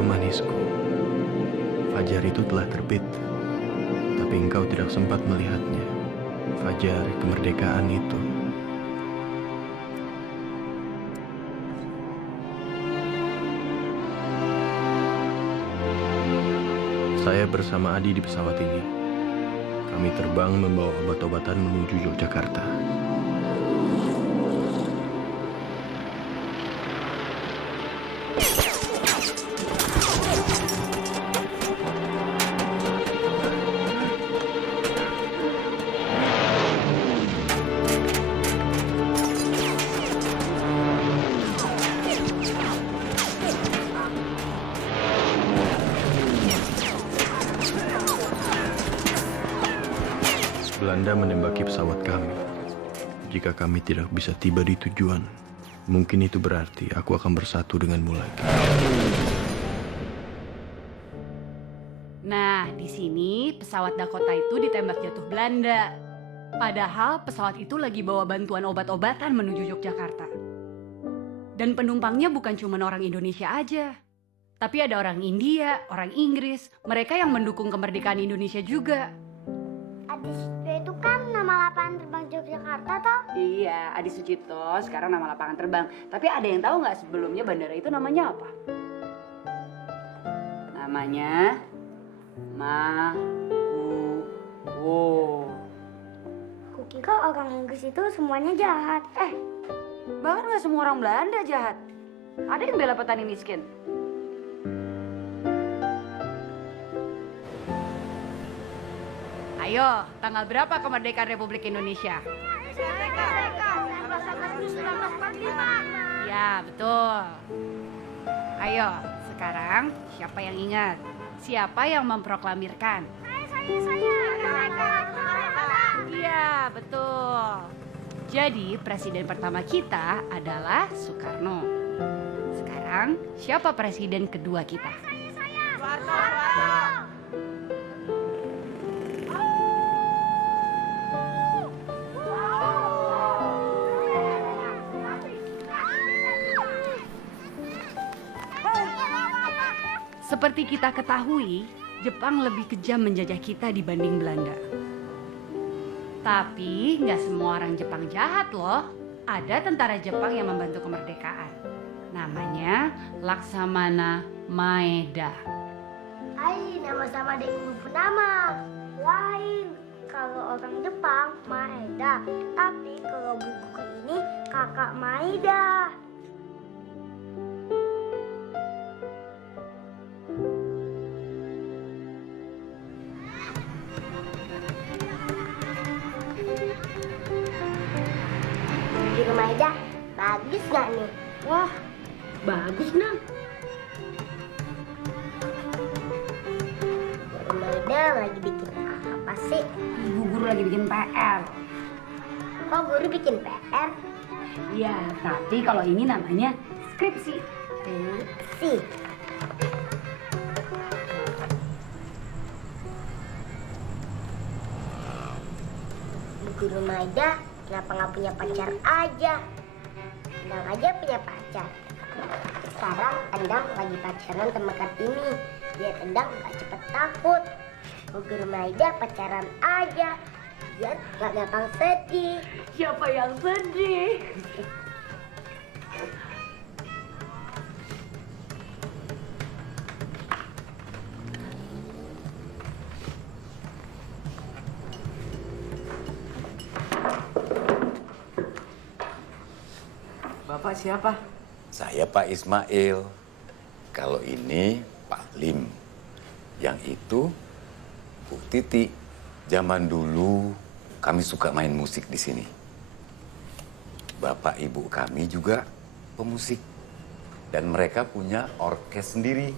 Baiklah manisku, fajar itu telah terbit, tapi engkau tidak sempat melihatnya. Fajar kemerdekaan itu. Saya bersama Adi di pesawat ini. Kami terbang membawa obat-obatan menuju Yogyakarta. Belanda menembaki pesawat kami. Jika kami tidak bisa tiba di tujuan, mungkin itu berarti aku akan bersatu denganmu lagi. Nah, di sini pesawat Dakota itu ditembak jatuh Belanda. Padahal pesawat itu lagi bawa bantuan obat-obatan menuju Yogyakarta. Dan penumpangnya bukan cuma orang Indonesia aja. Tapi ada orang India, orang Inggris, mereka yang mendukung kemerdekaan Indonesia juga. Adi Sucipto itu kan nama lapangan terbang Yogyakarta toh? Iya, Adi Sucipto sekarang nama lapangan terbang. Tapi ada yang tahu nggak sebelumnya bandara itu namanya apa? Namanya Maguwo. Kukira orang Inggris itu semuanya jahat. Bahkan nggak semua orang Belanda jahat. Ada yang bela petani miskin. Ayo, tanggal berapa kemerdekaan Republik Indonesia? Ya, betul. Ayo, sekarang siapa yang ingat? Siapa yang memproklamirkan? Iya, betul. Jadi, presiden pertama kita adalah Soekarno. Sekarang, siapa presiden kedua kita? Seperti kita ketahui, Jepang lebih kejam menjajah kita dibanding Belanda. Tapi nggak semua orang Jepang jahat loh. Ada tentara Jepang yang membantu kemerdekaan. Namanya Laksamana Maeda. Nama sama dengan buku nama. Lain. Kalau orang Jepang, Maeda. Tapi kalau buku ini, Kakak Maeda. Di rumah Ida, bagus gak nih? Wah, bagus Nang. Rumah Ida lagi bikin apa sih? Ibu guru lagi bikin PR. Kok guru bikin PR? Ya, tapi kalau ini namanya skripsi. Sih. Guru Maida kenapa nggak punya pacar aja? Endang aja punya pacar. Sekarang Endang lagi pacaran sama Kartini. Biar Endang nggak cepet takut. Guru Maida pacaran aja. Biar nggak gampang sedih. Siapa yang sedih? Bapak siapa? Saya Pak Ismail. Kalau ini Pak Lim. Yang itu Bu Titi. Zaman dulu kami suka main musik di sini. Bapak ibu kami juga pemusik. Dan mereka punya orkes sendiri.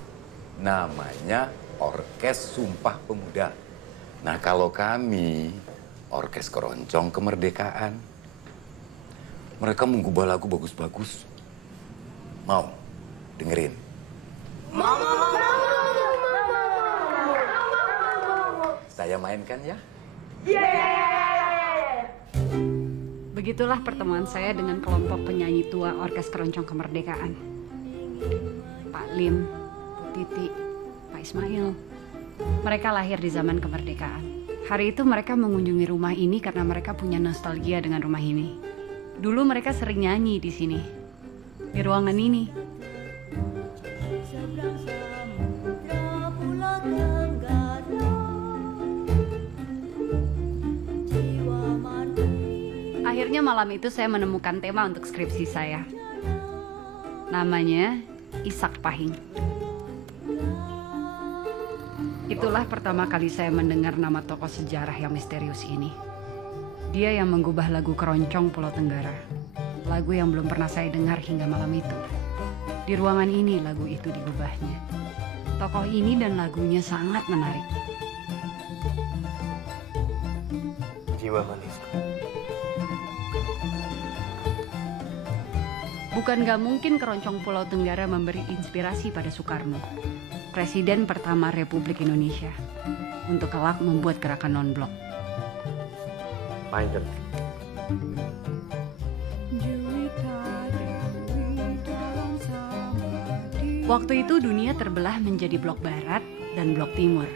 Namanya Orkes Sumpah Pemuda. Nah kalau kami Orkes Keroncong Kemerdekaan. Mereka menggubah lagu bagus-bagus. Mau dengerin? Saya mainkan ya? Begitulah pertemuan saya dengan kelompok penyanyi tua Orkes Keroncong Kemerdekaan. Pak Lim, Bu Titi, Pak Ismail. Mereka lahir di zaman kemerdekaan. Hari itu mereka mengunjungi rumah ini karena mereka punya nostalgia dengan rumah ini. Dulu mereka sering nyanyi di sini, di ruangan ini. Akhirnya malam itu saya menemukan tema untuk skripsi saya. Namanya Ishak Pahing. Itulah pertama kali saya mendengar nama tokoh sejarah yang misterius ini. Dia yang mengubah lagu Keroncong Pulau Tenggara. Lagu yang belum pernah saya dengar hingga malam itu. Di ruangan ini lagu itu diubahnya. Tokoh ini dan lagunya sangat menarik. Jiwa manisku. Bukan gak mungkin Keroncong Pulau Tenggara memberi inspirasi pada Soekarno, Presiden pertama Republik Indonesia, untuk kelak membuat gerakan non-blok. Mainten. Waktu itu dunia terbelah menjadi blok barat dan blok timur.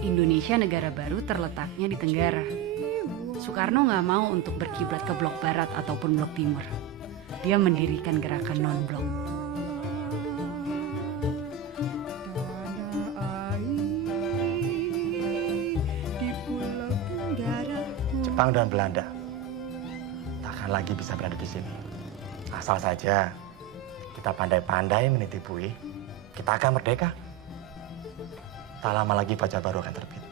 Indonesia negara baru terletaknya di Tenggara. Soekarno gak mau untuk berkiblat ke blok barat ataupun blok timur. Dia mendirikan gerakan non-blok. Jepang dan Belanda takkan lagi bisa berada di sini. Asal saja kita pandai-pandai menitipui, kita akan merdeka. Tak lama lagi fajar baru akan terbit.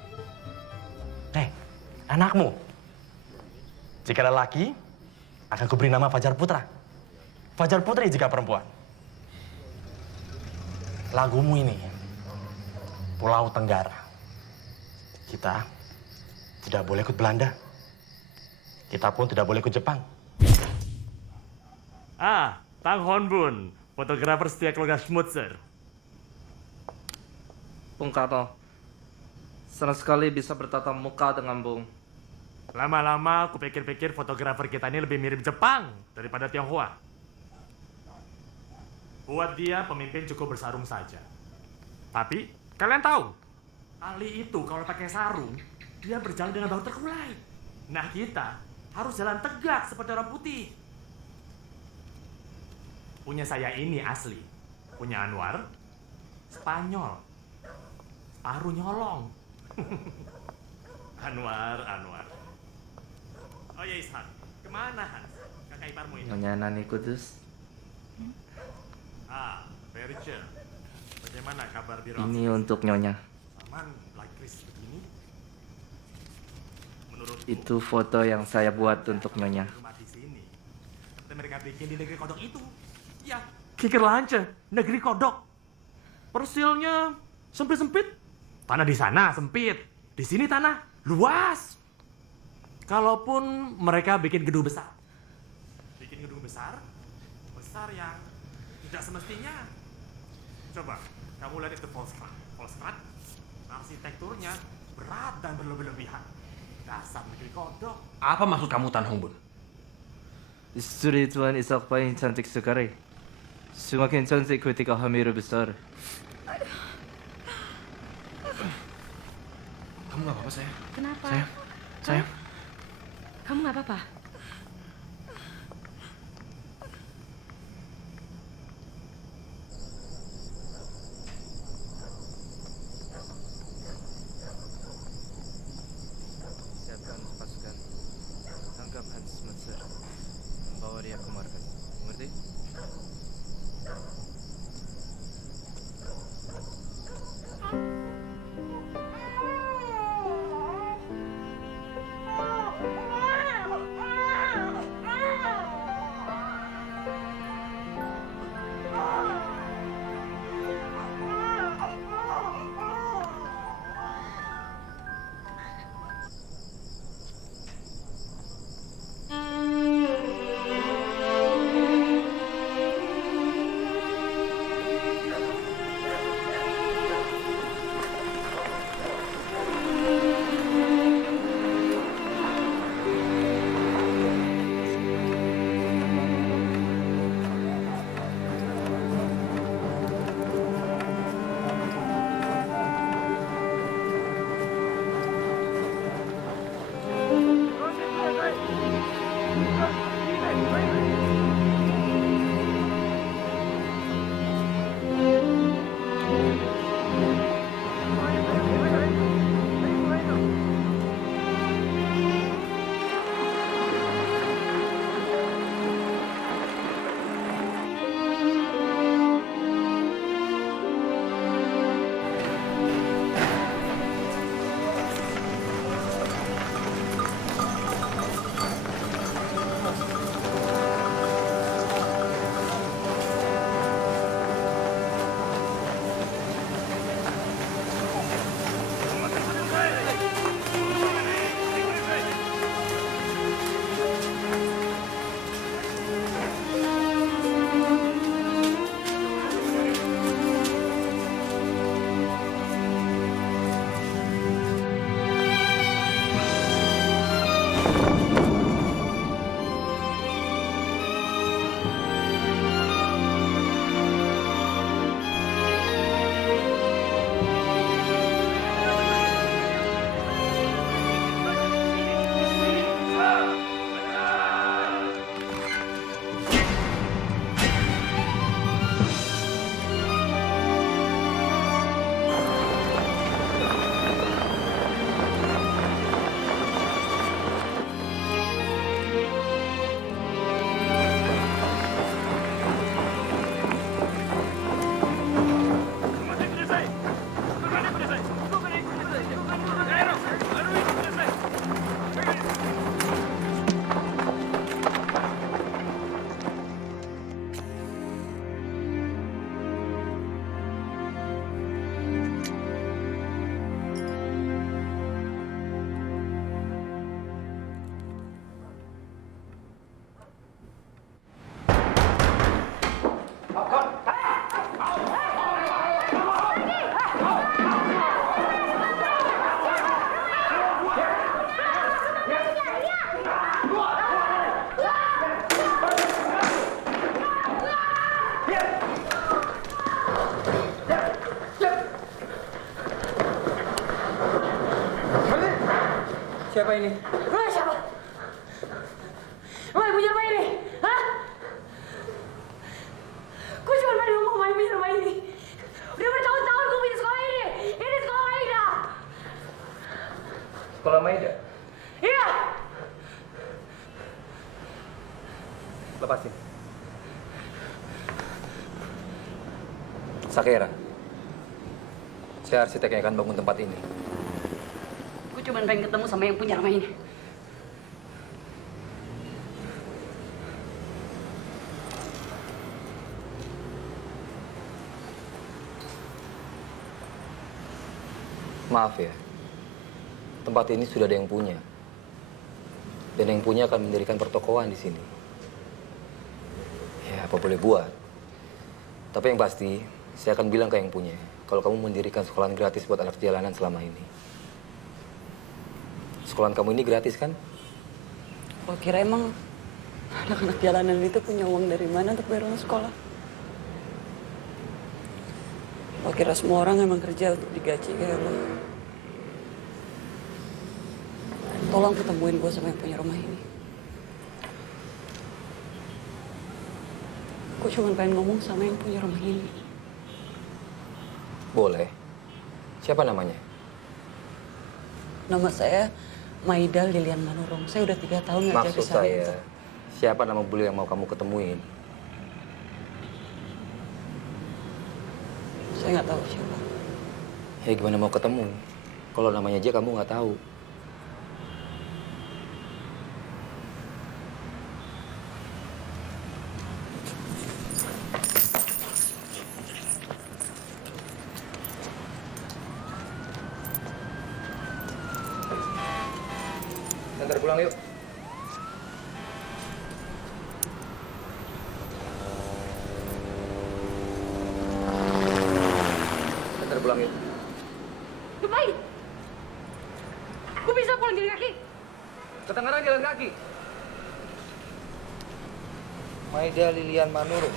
Anakmu, jika lelaki, akan kuberi nama Fajar Putra. Fajar Putri jika perempuan. Lagumu ini, Pulau Tenggara. Kita tidak boleh ikut Belanda. Kita pun tidak boleh ikut Jepang. Tang Honbun, fotografer setia keluarga Schmutzer. Bung Karno, senang sekali bisa bertatap muka dengan Bung. Lama-lama aku pikir-pikir fotografer kita ini lebih mirip Jepang daripada Tionghoa. Buat dia pemimpin cukup bersarung saja. Tapi kalian tahu, Ali itu kalau pakai sarung, dia berjalan dengan bahu terkulai. Nah kita harus jalan tegak seperti orang putih. Punya saya ini asli. Punya Anwar, Spanyol. Separuh nyolong. Anwar. Oh ya Ishak, kemana Hans? Kakak iparmu ini? Nyonya Nani Kudus, Very chill. Bagaimana kabar biro? ini untuk Nyonya. Aman, like Chris begini? Menurutku, Itu foto yang saya buat untuk Nyonya. rumah di sini. Seperti mereka bikin di negeri kodok itu. Ya, kikir lancar, negeri kodok. Persilnya sempit-sempit. Tanah di sana sempit, di sini tanah luas. Kalaupun mereka bikin gedung besar. Bikin gedung besar yang tidak semestinya. Coba, kamu lihat itu Volkskrant. Arsitekturnya berat dan berlebih-lebihan. Dasar negeri kodok. Apa maksud kamu Tan Hongbun? Istri Tuan Ishak Pahing cantik sekali. Semakin cantik ketika hamil besar. Kamu gak apa-apa, sayang? Kenapa? Sayang. Kamu nggak apa-apa? Siapkan pasukan. Tangkap Hans Schmutzer. Bawa dia ke markas. Mengerti? Siapa ini? Lo siapa? Lo yang punya rumah ini? Hah? Gue cuma pengen ngomong main di rumah ini. Udah bertahun-tahun gue punya sekolah ini. Ini sekolah Maida. Sekolah Maida? Iya. Lepasin. Sakera. Saya arsitek yang akan bangun tempat ini. Gue cuma pengen ketemu sama yang punya rumah ini. Maaf ya, tempat ini sudah ada yang punya. Dan yang punya akan mendirikan pertokoan di sini. Ya, apa boleh buat. Tapi yang pasti, saya akan bilang ke yang punya, kalau kamu mendirikan sekolahan gratis buat anak jalanan selama ini. Sekolahan kamu ini gratis kan? Lo kira emang anak-anak jalanan itu punya uang dari mana untuk bayar uang sekolah? Lo kira semua orang emang kerja untuk digaji kayak lo? Tolong ketemuin gue sama yang punya rumah ini. Gue cuma pengen ngomong sama yang punya rumah ini. Boleh. Siapa namanya? Nama saya Maida Lilian Manurung. Saya udah 3 tahun ngajar di Maksud sana. saya, siapa nama beliau yang mau kamu ketemuin? Saya nggak tahu siapa. Ya gimana mau ketemu? Kalau namanya aja kamu nggak tahu. Antar pulang yuk. Antar pulang yuk. Ngapain? Gue bisa pulang jalan kaki. Ke Tangerang jalan kaki. Maida Lilian Manurung.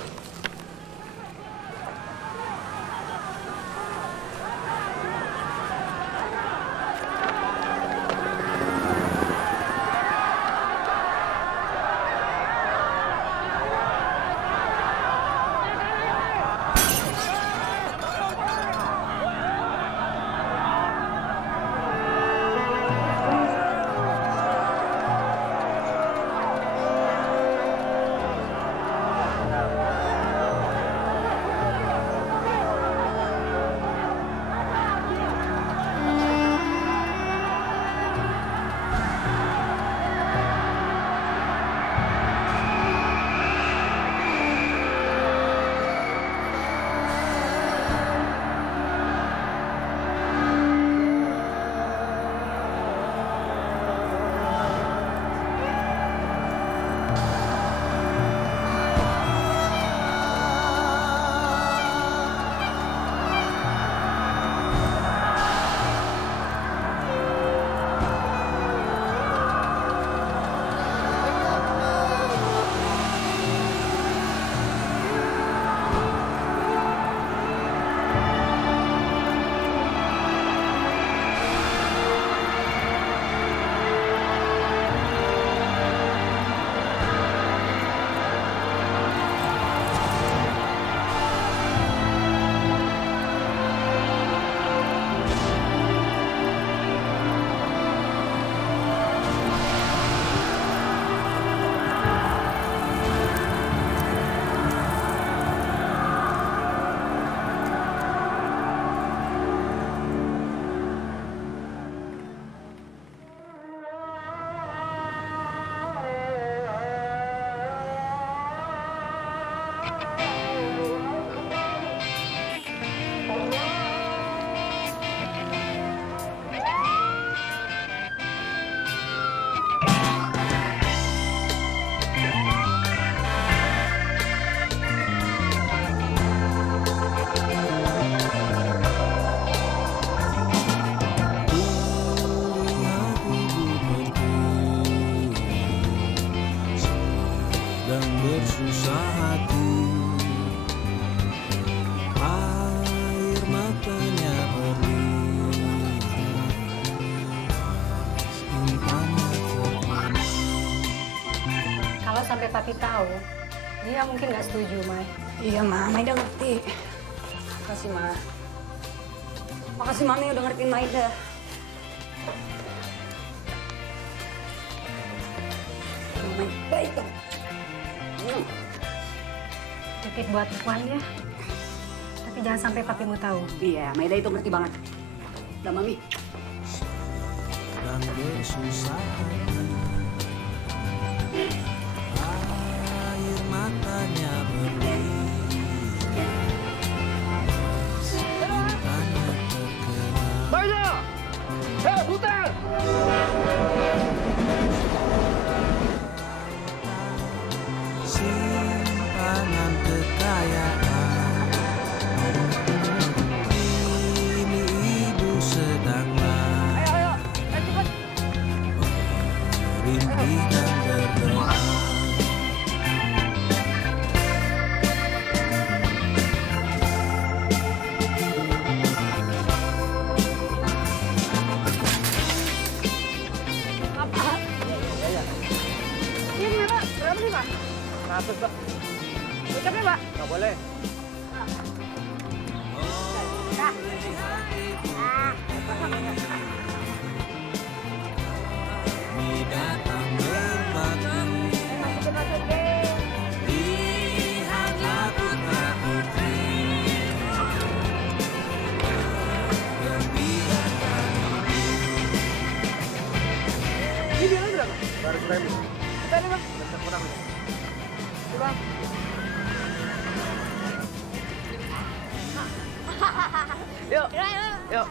sampai papi tahu, dia mungkin nggak setuju, Mai. Iya, Ma. Maida ngerti. Makasih, Ma. Makasih, Mami udah ngertiin Maida. Mama baik dong. Titip buat Puan ya. Tapi jangan sampai papimu tahu. Iya, Maida itu ngerti banget. Udah, Mami. Simpanan kekayaan ini ibu sedang merintih dan berdoa. Ini Pak, berapa nih, Pak? 100, Pak. Ucapnya, Pak. Nggak boleh. Mi datang berbagi. Lihatlah putra putri. Gembirakan Ini biayanya berapa? 200.000. Tadi, Bang. Kurang. Bang. Yuk. Yuk.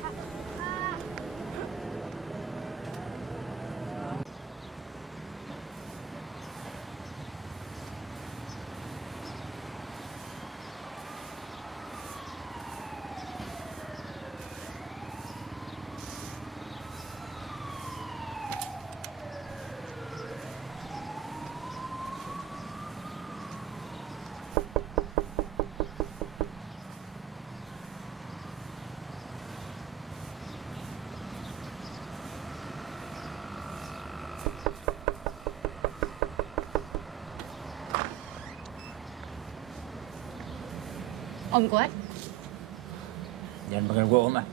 Om Kuat? Jangan panggil gue Om ah.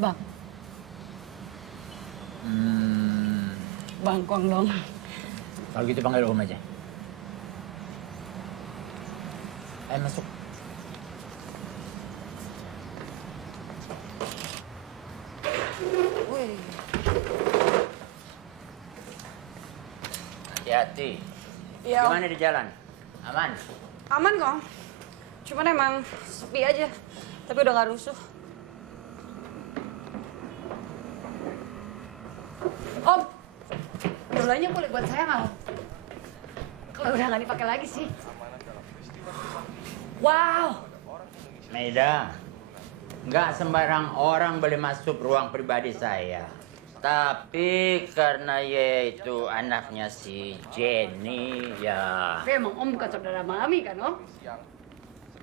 Bang. Bangkong dong. Kalau gitu panggil Om aja. Ayo masuk. Wih. Hati-hati. Iya, Om. Gimana di jalan? Aman? Aman kok. Cuman emang sepi aja. Tapi udah gak rusuh. Om, dulunya boleh buat saya nggak, Om? Kalau udah nggak dipakai lagi sih. Wow. Maida, nggak sembarang orang boleh masuk ruang pribadi saya. Tapi karena ye itu anaknya si Jenny, ya. Tapi emang Om bukan saudara Mami kan, Om?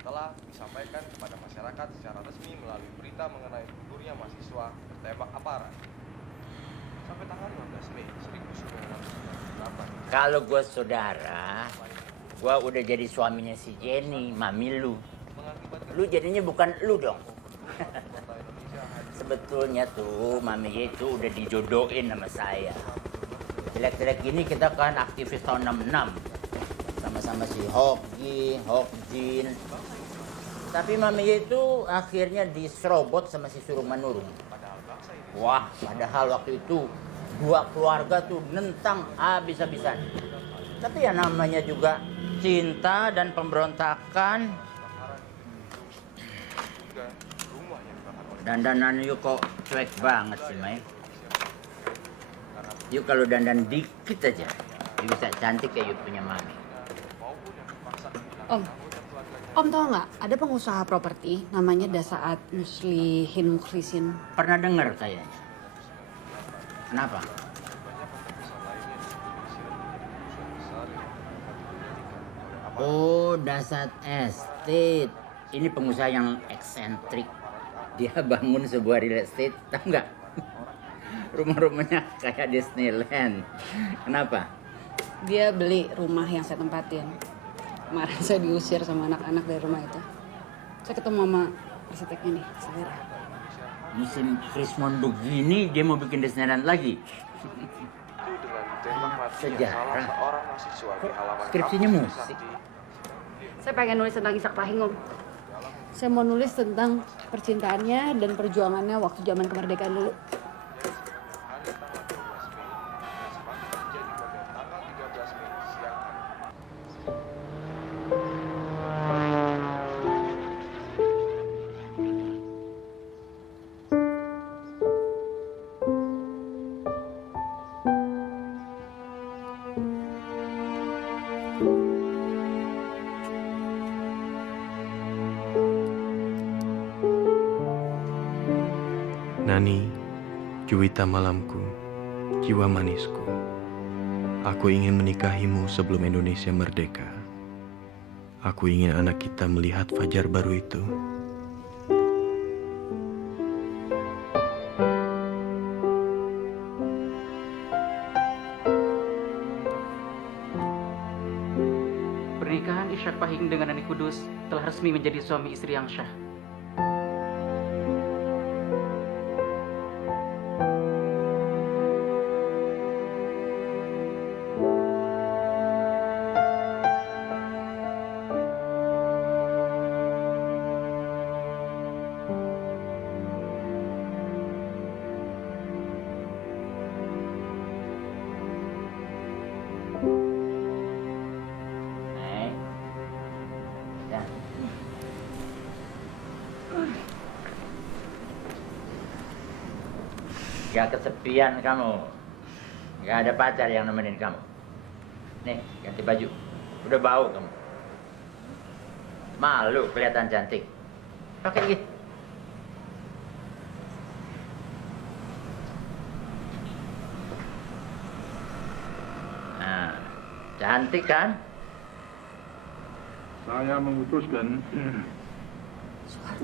Setelah disampaikan kepada masyarakat secara resmi melalui berita mengenai gugurnya mahasiswa tertembak aparat sampai tanggal 15 Mei 1998. Kalau gue saudara, gue udah jadi suaminya si Jenny, mami lu. Lu jadinya bukan lu dong. Sebetulnya tuh mami itu udah dijodohin sama saya. Jelek-jelek gini kita kan aktivis tahun 66. Sama-sama si Hokji, Hokjin. Tapi mami itu akhirnya diserobot sama si Surumanurung. Wah, padahal waktu itu dua keluarga tuh nentang habis-habisan. Tapi ya namanya juga cinta dan pemberontakan. Dandanan yuk kok cuek banget sih, Mai. Yuk kalau dandan dikit aja, yuk bisa cantik kayak yuk punya mami. Om tau nggak? Ada pengusaha properti namanya Dasaat Muslihin Mukhlisin. Pernah dengar kayaknya. Kenapa? Oh, Dasat Estate. Ini pengusaha yang eksentrik. Dia bangun sebuah real estate, tahu nggak? Rumah-rumahnya kayak Disneyland. Kenapa? Dia beli rumah yang saya tempatin. Kemarin saya diusir sama anak-anak dari rumah itu. Saya ketemu sama arsiteknya nih, Selera. Musim Krismon begini dia mau bikin desainer lagi. Dengan tembak mati Sejarah. seorang mahasiswa di halaman Skripsinya kampus musik. Trisakti. Saya pengen nulis tentang Ishak Pahingum. Saya mau nulis tentang percintaannya dan perjuangannya waktu zaman kemerdekaan dulu. Hari tanggal 12 Mei dan semakin terjadi pada tanggal 13 Mei siang hari. Nani, Juwita malamku, jiwa manisku. Aku ingin menikahimu sebelum Indonesia merdeka. Aku ingin anak kita melihat fajar baru itu. Pernikahan Ishak Pahing dengan Nani Kudus telah resmi menjadi suami istri yang syah. Gak kesepian kamu. Gak ada pacar yang nemenin kamu. Nih, ganti baju. Udah bau kamu. Malu kelihatan cantik. Pakai gitu. Nah, cantik kan? Saya memutuskan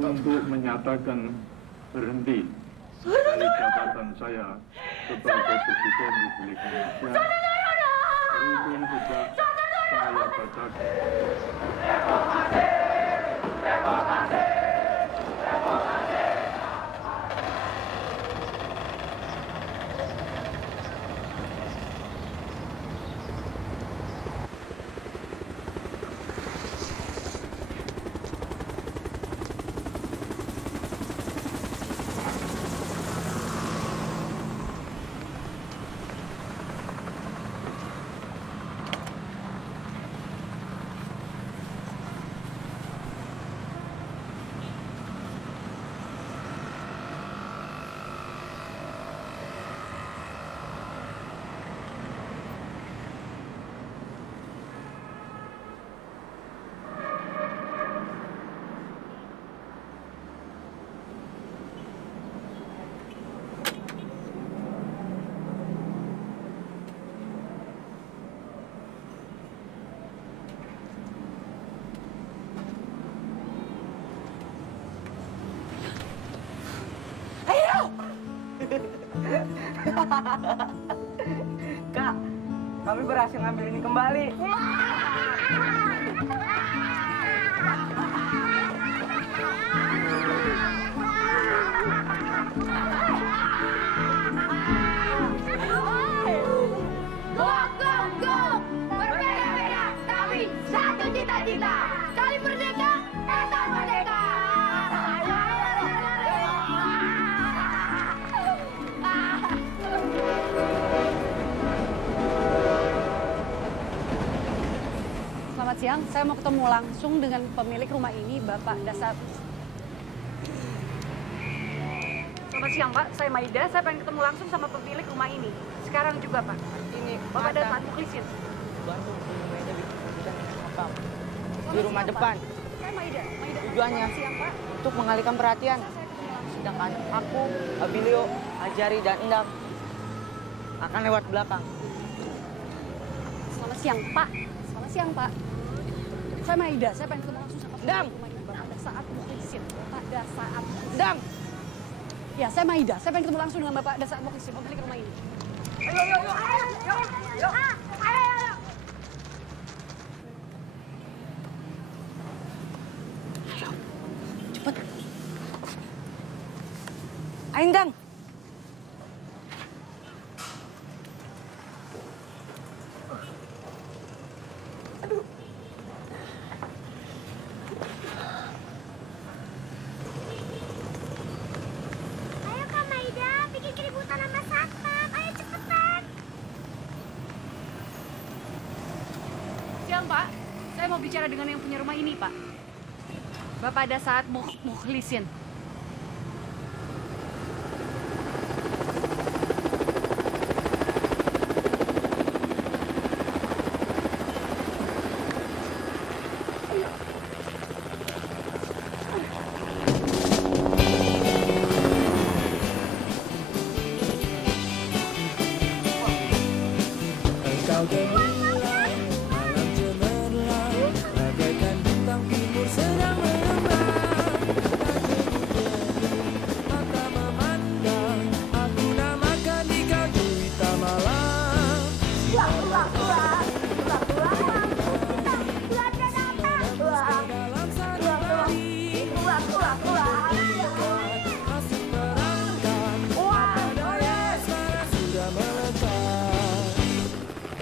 untuk menyatakan berhenti dari jabatan saya sebagai Presiden Republik Indonesia. Berhubung sejak saya bacakan. Kak, kami berhasil ngambil ini kembali. Go! Berbeda-beda, tapi satu cita-cita. Sekali merdeka, tetap merdeka. Selamat siang, saya mau ketemu langsung dengan pemilik rumah ini, Bapak Dasar. Selamat siang, Pak. Saya Maida. Saya pengen ketemu langsung sama pemilik rumah ini. Sekarang juga, Pak. Ini Bapak Dasar Mukhlisin. Bandung, Maida di rumah depan. Saya Maida. Tujuannya Selamat siang, Pak. untuk mengalihkan perhatian. Sedangkan aku, Abilio, Ajari, dan Endam akan lewat belakang. Selamat siang, Pak. Selamat siang, Pak. Saya Maida. Saya pengen ketemu langsung sama pemilik rumah ini, Bapak Dasar Mukhlisin. Bapak Dasar Endam. Ya, saya Maida. Saya pengen ketemu langsung dengan Bapak Dasar Mukhlisin, pemilik rumah ini. Ayo. Endang. Ayo Kak Maida, bikin keributan sama satpam. Ayo cepetan. Siang, Pak. Saya mau bicara dengan yang punya rumah ini, Pak. Bapak ada saat mukhlisin. Engkau gemilang, malam cemerlang, bagaikan bintang timur sedang merembang. Mata memandang, aku namakan dikau Juwita Malam. Sinarlah dalam satu hari, asik merangkak, apa daya asmara sudah melekat.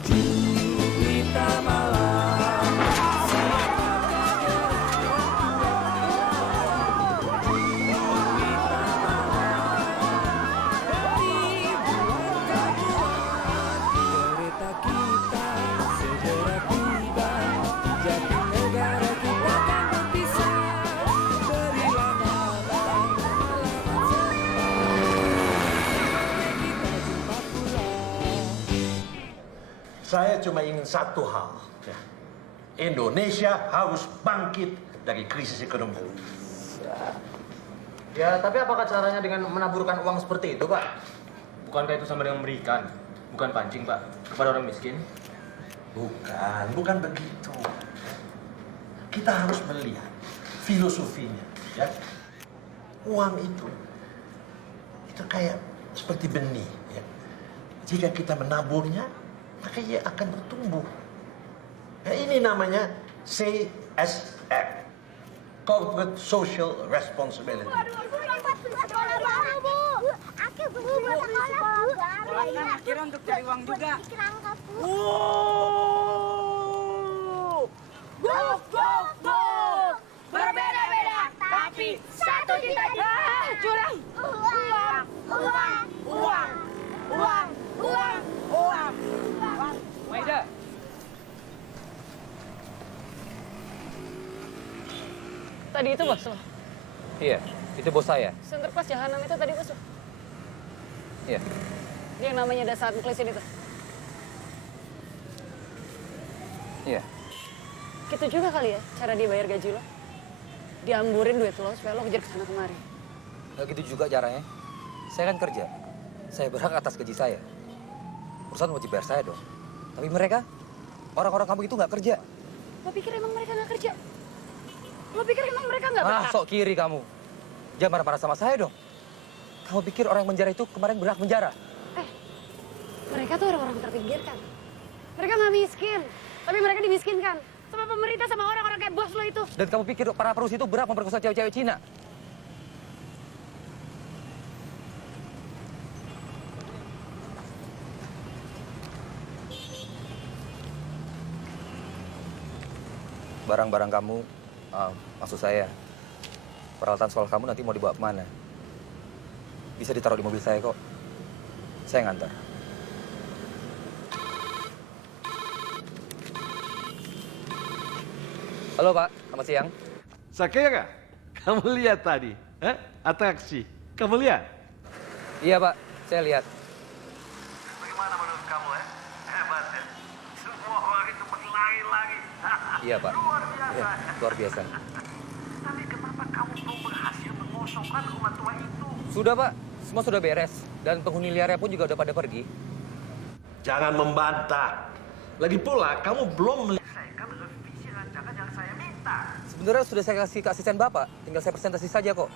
Juwita Malam, kereta kita segera tiba di Jatinegara, kita akan berpisah. Berilah nama alamat kita jumpa pula. Saya cuma ingin satu hal. Ya. Indonesia harus bangkit dari krisis ekonomi. Ya, tapi apakah caranya dengan menaburkan uang seperti itu, Pak? Bukankah itu sama dengan memberikan, bukan pancing, Pak, kepada orang miskin? Bukan begitu. Kita harus melihat filosofinya. Ya. Uang itu kayak seperti benih. Ya. Jika kita menaburnya, maka ia akan bertumbuh. Ya, ini namanya CSR, Corporate Social Responsibility. Kan akhirnya untuk cari uang juga. Berbeda-beda, tapi satu cita-cita. Curang. Uang. Maida. Tadi itu basuh. Iya, itu bos saya. Sinterklas jahanam itu tadi basuh. Iya. Dia yang namanya ada saat mukhlisin itu. Iya. Gitu juga kali ya cara dia bayar gaji lo. Diamburin duit lo supaya lo kejar kesana kemari. Nggak gitu juga caranya. Saya kan kerja. Saya berhak atas gaji saya. Perusahaan wajib bayar saya dong. Tapi mereka, orang-orang kampung itu nggak kerja. Lo pikir emang mereka nggak kerja? Lo pikir emang mereka nggak Ah, sok kiri kamu. Jangan marah-marah sama saya dong. Kamu pikir orang yang penjara itu kemarin berhak penjara? Mereka tuh orang-orang terpinggirkan. Mereka nggak miskin, tapi mereka dimiskinkan sama pemerintah, sama orang-orang kayak bos lo itu. Dan kamu pikir para perusahaan itu berhak memperkosa cewek-cewek Cina? Barang-barang kamu, maksud saya, peralatan sekolah kamu nanti mau dibawa kemana? Bisa ditaruh di mobil saya kok. Saya ngantar. Halo Pak, selamat siang. Sakira, kamu lihat tadi, atraksi. Kamu lihat? Iya Pak, saya lihat. Bagaimana menurut kamu, Hebat ya? Semua orang itu berlari lagi. Iya Pak. Luar biasa. Ya, luar biasa. Tapi kenapa kamu belum berhasil mengosongkan rumah tua itu? Sudah Pak, semua sudah beres. Dan penghuni liarnya pun juga udah pada pergi. Jangan membantah. Lagi pula, kamu belum Selesaikan revisi rancangan yang saya minta. Sebenarnya sudah saya kasih ke asisten Bapak, tinggal saya presentasi saja kok.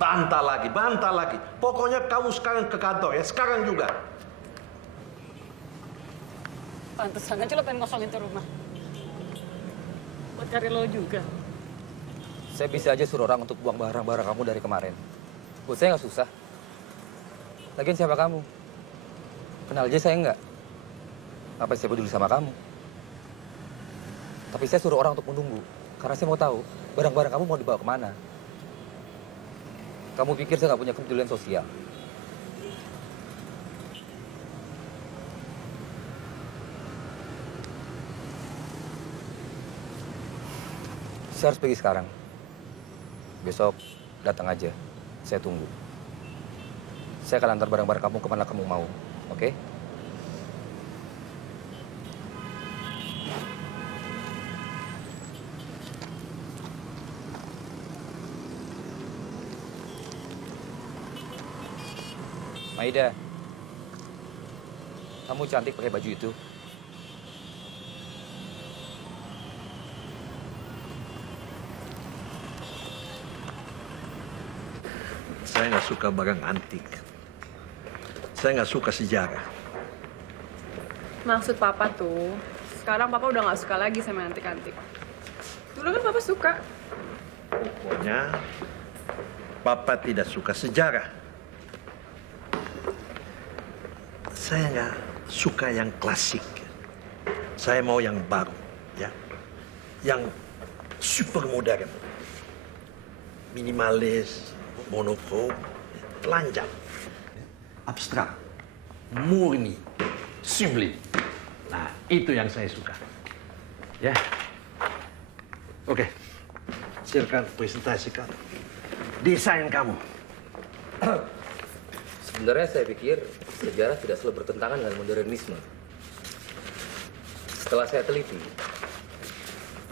bantah lagi. Pokoknya kamu sekarang ke kantor ya, sekarang juga. Pantesan aja lo pengen ngosongin tuh rumah. Buat cari lo juga. Saya bisa aja suruh orang untuk buang barang-barang kamu dari kemarin. Buat saya nggak susah. Lagian siapa kamu? Kenal aja saya enggak. Apa saya peduli sama kamu? Tapi saya suruh orang untuk menunggu. Karena saya mau tahu, barang-barang kamu mau dibawa kemana. Kamu pikir saya nggak punya kepedulian sosial? Saya harus pergi sekarang. Besok datang aja. Saya tunggu. Saya akan antar barang-barang kamu kemana kamu mau. Oke? Maida, kamu cantik pakai baju itu. Saya nggak suka barang antik. Saya nggak suka sejarah. Maksud Papa tuh, sekarang Papa udah nggak suka lagi sama antik-antik. Dulu kan Papa suka. Pokoknya, Papa tidak suka sejarah. Saya nggak suka yang klasik. Saya mau yang baru, ya, yang super modern, minimalis, monokrom, telanjang, abstrak, murni, sublim. Nah, itu yang saya suka. Ya, oke. Silakan presentasikan desain kamu. Sebenarnya saya pikir sejarah tidak selalu bertentangan dengan modernisme. Setelah saya teliti,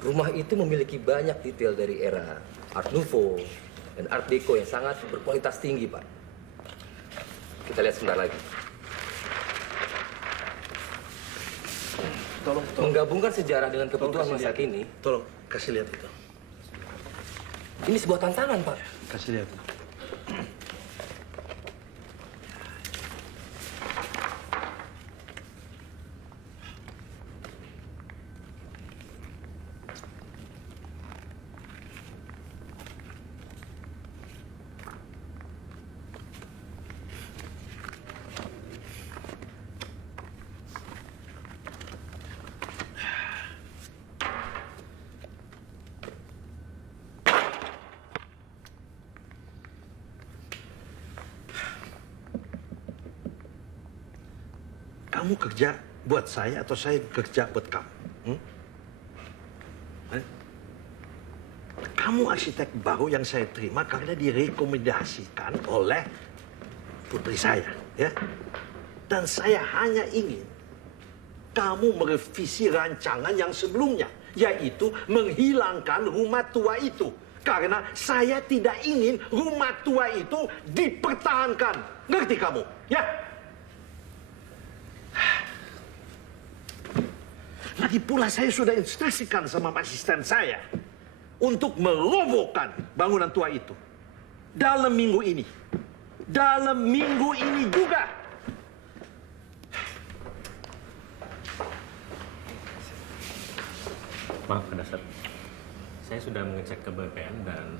rumah itu memiliki banyak detail dari era Art Nouveau dan Art Deco yang sangat berkualitas tinggi, Pak. Kita lihat sebentar lagi. Tolong. Menggabungkan sejarah dengan kebutuhan masa kini. Tolong, kasih lihat itu. Ini sebuah tantangan, Pak. Kasih lihat. Kamu kerja buat saya atau saya kerja buat kamu? Kamu arsitek baru yang saya terima karena direkomendasikan oleh putri saya, ya. Dan saya hanya ingin kamu merevisi rancangan yang sebelumnya, yaitu menghilangkan rumah tua itu. Karena saya tidak ingin rumah tua itu dipertahankan. Ngerti kamu? Ya? Lagi pula saya sudah instruksikan sama asisten saya untuk merobohkan bangunan tua itu dalam minggu ini. Dalam minggu ini juga. Maaf, Kadasat. Saya sudah mengecek ke BPN dan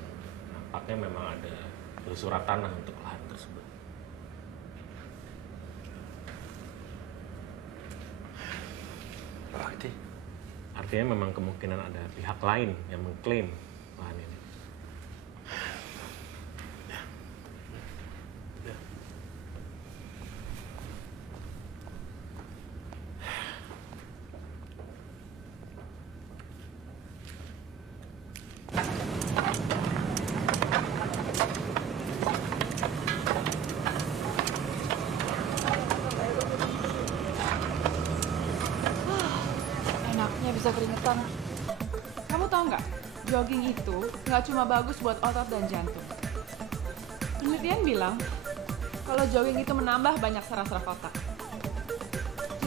nampaknya memang ada surat tanah untuk lahan tersebut. Berarti? Artinya memang kemungkinan ada pihak lain yang mengklaim lahan ini. Enaknya bisa keringetan. Kamu tahu nggak, jogging itu nggak cuma bagus buat otot dan jantung. Penelitian bilang, kalau jogging itu menambah banyak saraf-saraf otak.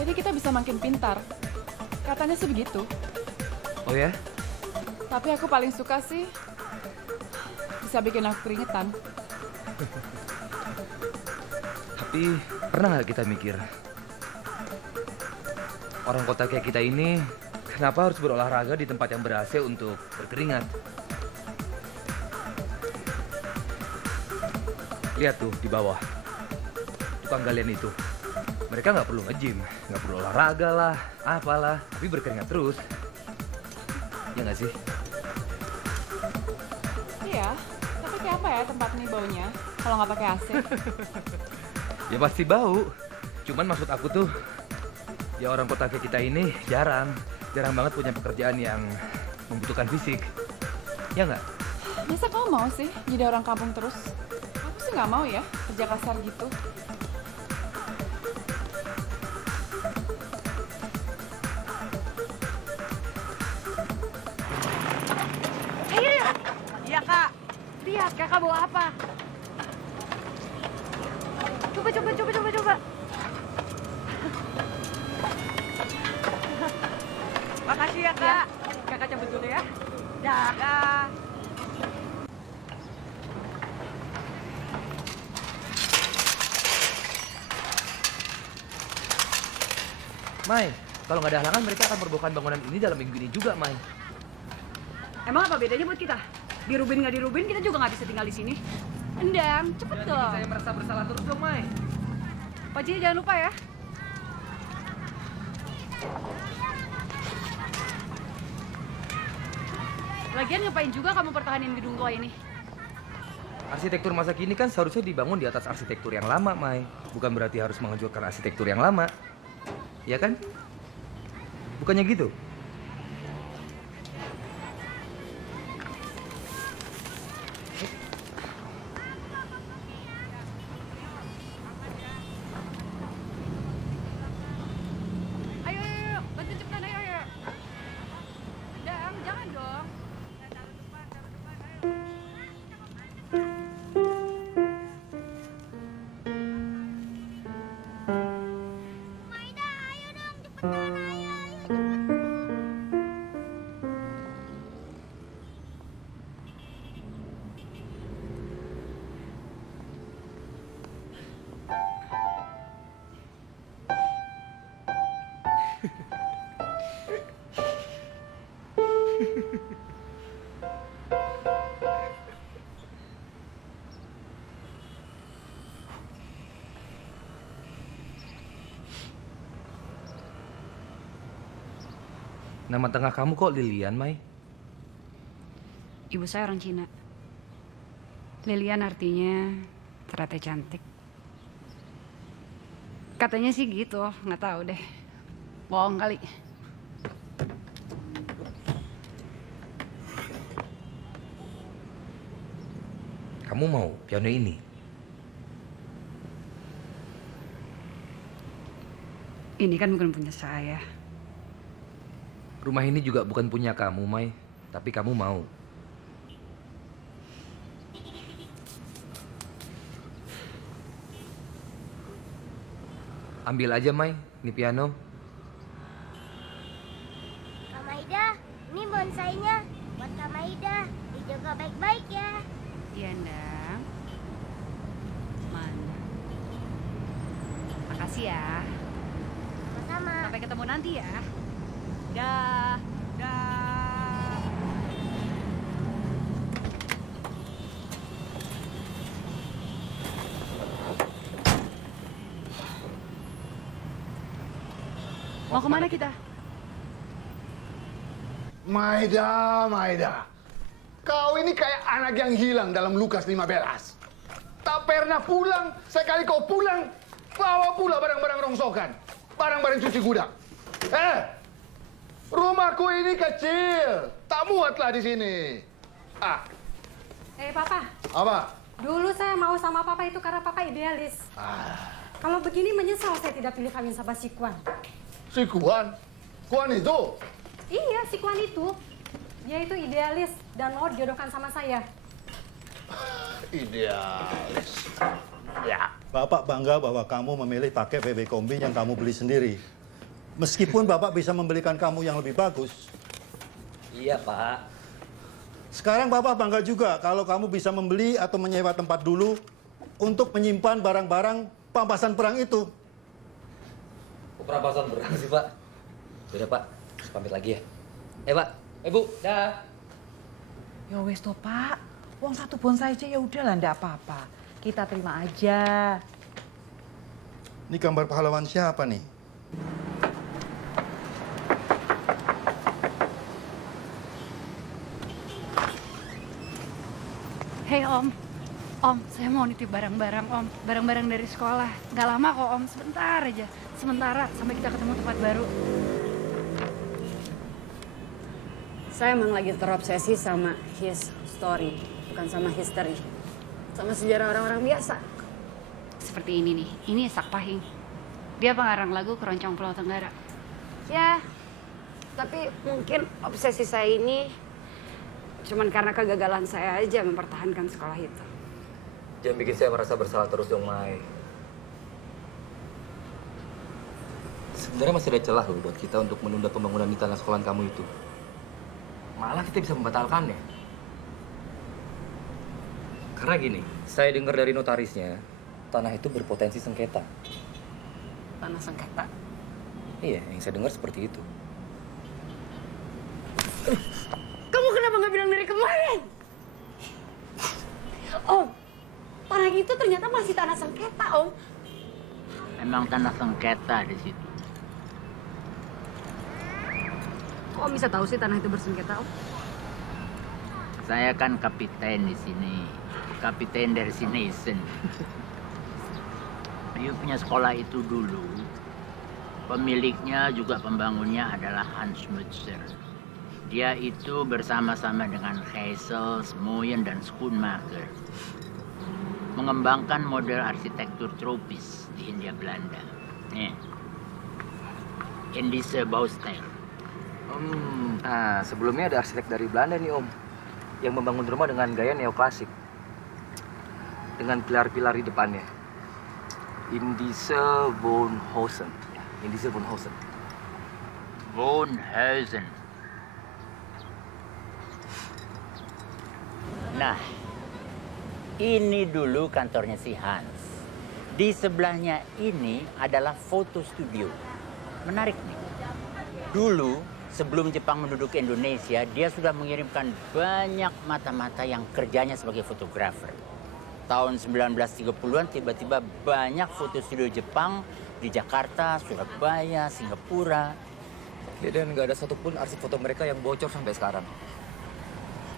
Jadi kita bisa makin pintar. Katanya sih begitu. Oh ya? Tapi aku paling suka sih bisa bikin aku keringetan. Tapi pernah nggak kita mikir, orang kota kayak kita ini kenapa harus berolahraga di tempat yang ber-AC untuk berkeringat? Lihat tuh di bawah. Di tukang galian itu. Mereka nggak perlu nge-gym, nggak perlu olahraga lah, apalah, tapi berkeringat terus. Ya nggak sih? Iya, tapi kayak apa ya tempat ini baunya kalau nggak pakai AC? Ya pasti bau. Cuman maksud aku tuh, ya orang kota kayak kita ini jarang banget punya pekerjaan yang membutuhkan fisik. Ya nggak? Masa kamu mau sih jadi orang kampung terus? Aku sih nggak mau ya kerja kasar gitu. Ayo, iya kak. Lihat kakak bawa apa? Coba. Makasih ya kak. Kakak cabut dulu ya. Dah. Mai, kalau nggak ada halangan mereka akan merobohkan bangunan ini dalam minggu ini juga, Mai. Emang apa bedanya buat kita? Dirubin nggak dirubin, kita juga nggak bisa tinggal di sini. Endang, cepet dong. Saya merasa bersalah terus dong, Mai. Pak Ji, jangan lupa ya. Lagian ngapain juga kamu pertahanin gedung tua ini? Arsitektur masa kini kan seharusnya dibangun di atas arsitektur yang lama, Mai. Bukan berarti harus menghancurkan arsitektur yang lama. Ya kan? Bukannya gitu? Ayo, bantu cepetan, ayo. Endang, jangan dong. Nama tengah kamu kok Lilian, Mai? Ibu saya orang Cina. Lilian artinya teratai cantik. Katanya sih gitu, nggak tahu deh. Bohong kali. Kamu mau piano ini? Ini kan bukan punya saya. Rumah ini juga bukan punya kamu, Mai. Tapi kamu mau. Ambil aja, Mai, ini piano. Kak Maida, ini bonsainya buat Kak Maida. Dijaga baik-baik ya. Iya, Ndang. Mana? Makasih ya. Sama-sama. Sampai ketemu nanti ya. Dah. Mau kemana kita? Maida. Kau ini kayak anak yang hilang dalam Lukas 15. Tak pernah pulang, sekali kau pulang, bawa pula barang-barang rongsokan. Barang-barang cuci gudang. Rumahku ini kecil, tak muatlah di sini. Papa. Apa? Dulu saya mau sama Papa itu karena Papa idealis. Kalau begini menyesal saya tidak pilih kawin sama si Kwan. Si Kwan? Kwan itu? Iya, si Kwan itu. Dia itu idealis dan mau dijodohkan sama saya. Idealis. Ya. Bapak bangga bahwa kamu memilih pakai BB Kombi yang kamu beli sendiri. Meskipun Bapak bisa membelikan kamu yang lebih bagus. Iya, Pak. Sekarang Bapak bangga juga kalau kamu bisa membeli atau menyewa tempat dulu untuk menyimpan barang-barang pampasan perang itu. Perampasan perang sih, Pak. Sudah, Pak. Pamit lagi ya. Pak. Bu. Dah. Ya wes toh, Pak. Uang satu bonsai aja ya udahlah, ndak apa-apa. Kita terima aja. Ini gambar pahlawan siapa nih? Hei Om, saya mau nitip barang-barang Om, barang-barang dari sekolah. Gak lama kok Om, sebentar aja, sementara sampai kita ketemu tempat baru. Saya emang lagi terobsesi sama his story, bukan sama history. Sama sejarah orang-orang biasa. Seperti ini nih, ini Isak Pahing. Dia pengarang lagu Keroncong Pulau Tenggara. Ya, tapi mungkin obsesi saya ini cuman karena kegagalan saya aja mempertahankan sekolah itu. Jangan bikin saya merasa bersalah terus dong, Mai. Sebenarnya masih ada celah loh buat kita untuk menunda pembangunan di tanah sekolahan kamu itu. Malah kita bisa membatalkannya. Karena gini, saya dengar dari notarisnya, tanah itu berpotensi sengketa. Tanah sengketa? Iya, yang saya dengar seperti itu. Kamu kenapa nggak bilang dari kemarin? Om, tanah itu ternyata masih tanah sengketa, Om. Memang tanah sengketa di situ. Kok Om bisa tahu sih tanah itu bersengketa, Om? Saya kan kapiten di sini, kapiten dari Sinesen. Ayu punya sekolah itu dulu. Pemiliknya juga pembangunnya adalah Hans Mutzer. Dia itu bersama-sama dengan Heysels, Moyen, dan Schoenmaker mengembangkan model arsitektur tropis di Hindia Belanda. Nih, Indische Baustil. Sebelumnya ada arsitek dari Belanda nih, Om, yang membangun rumah dengan gaya neoklasik, dengan pilar-pilar di depannya. Indische Wohnhausen. Indische Wohnhausen. Wohnhausen. Nah, ini dulu kantornya si Hans. Di sebelahnya ini adalah foto studio. Menarik nih. Dulu, sebelum Jepang menduduki Indonesia, dia sudah mengirimkan banyak mata-mata yang kerjanya sebagai fotografer. Tahun 1930-an tiba-tiba banyak foto studio Jepang di Jakarta, Surabaya, Singapura. Ya, dan nggak ada satupun arsip foto mereka yang bocor sampai sekarang.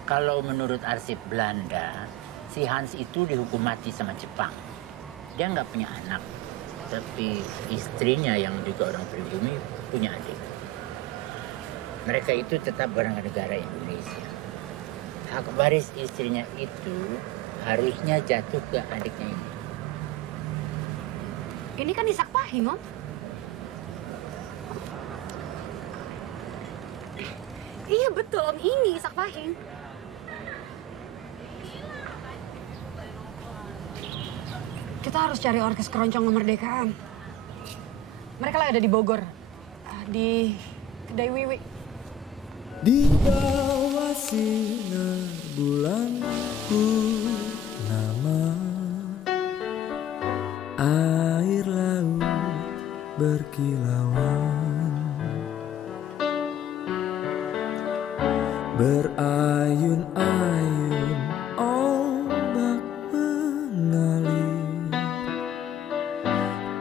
Kalau menurut arsip Belanda, si Hans itu dihukum mati sama Jepang. Dia nggak punya anak, tapi istrinya yang juga orang pribumi punya adik. Mereka itu tetap warga negara Indonesia. Hak waris istrinya itu harusnya jatuh ke adiknya ini. Ini kan Isak Pahing, Om. Iya betul, Om. Ini Isak Pahing. Kita harus cari orkes keroncong kemerdekaan. Mereka lagi ada di Bogor, di kedai Wiwi. Di bawah sinar bulan purnama, air laut berkilauan, berayun-ayun ombak mengalir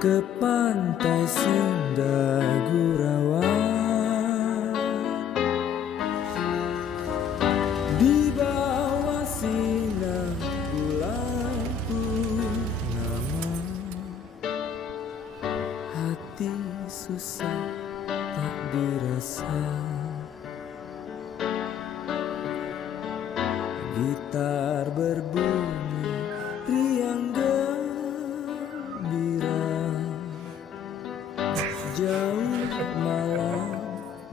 ke pantai Sindagurawan. Di bawah sinar bulan purnama, hati susah tak dirasa. Gitar berbunyi riang gembira, jauh malam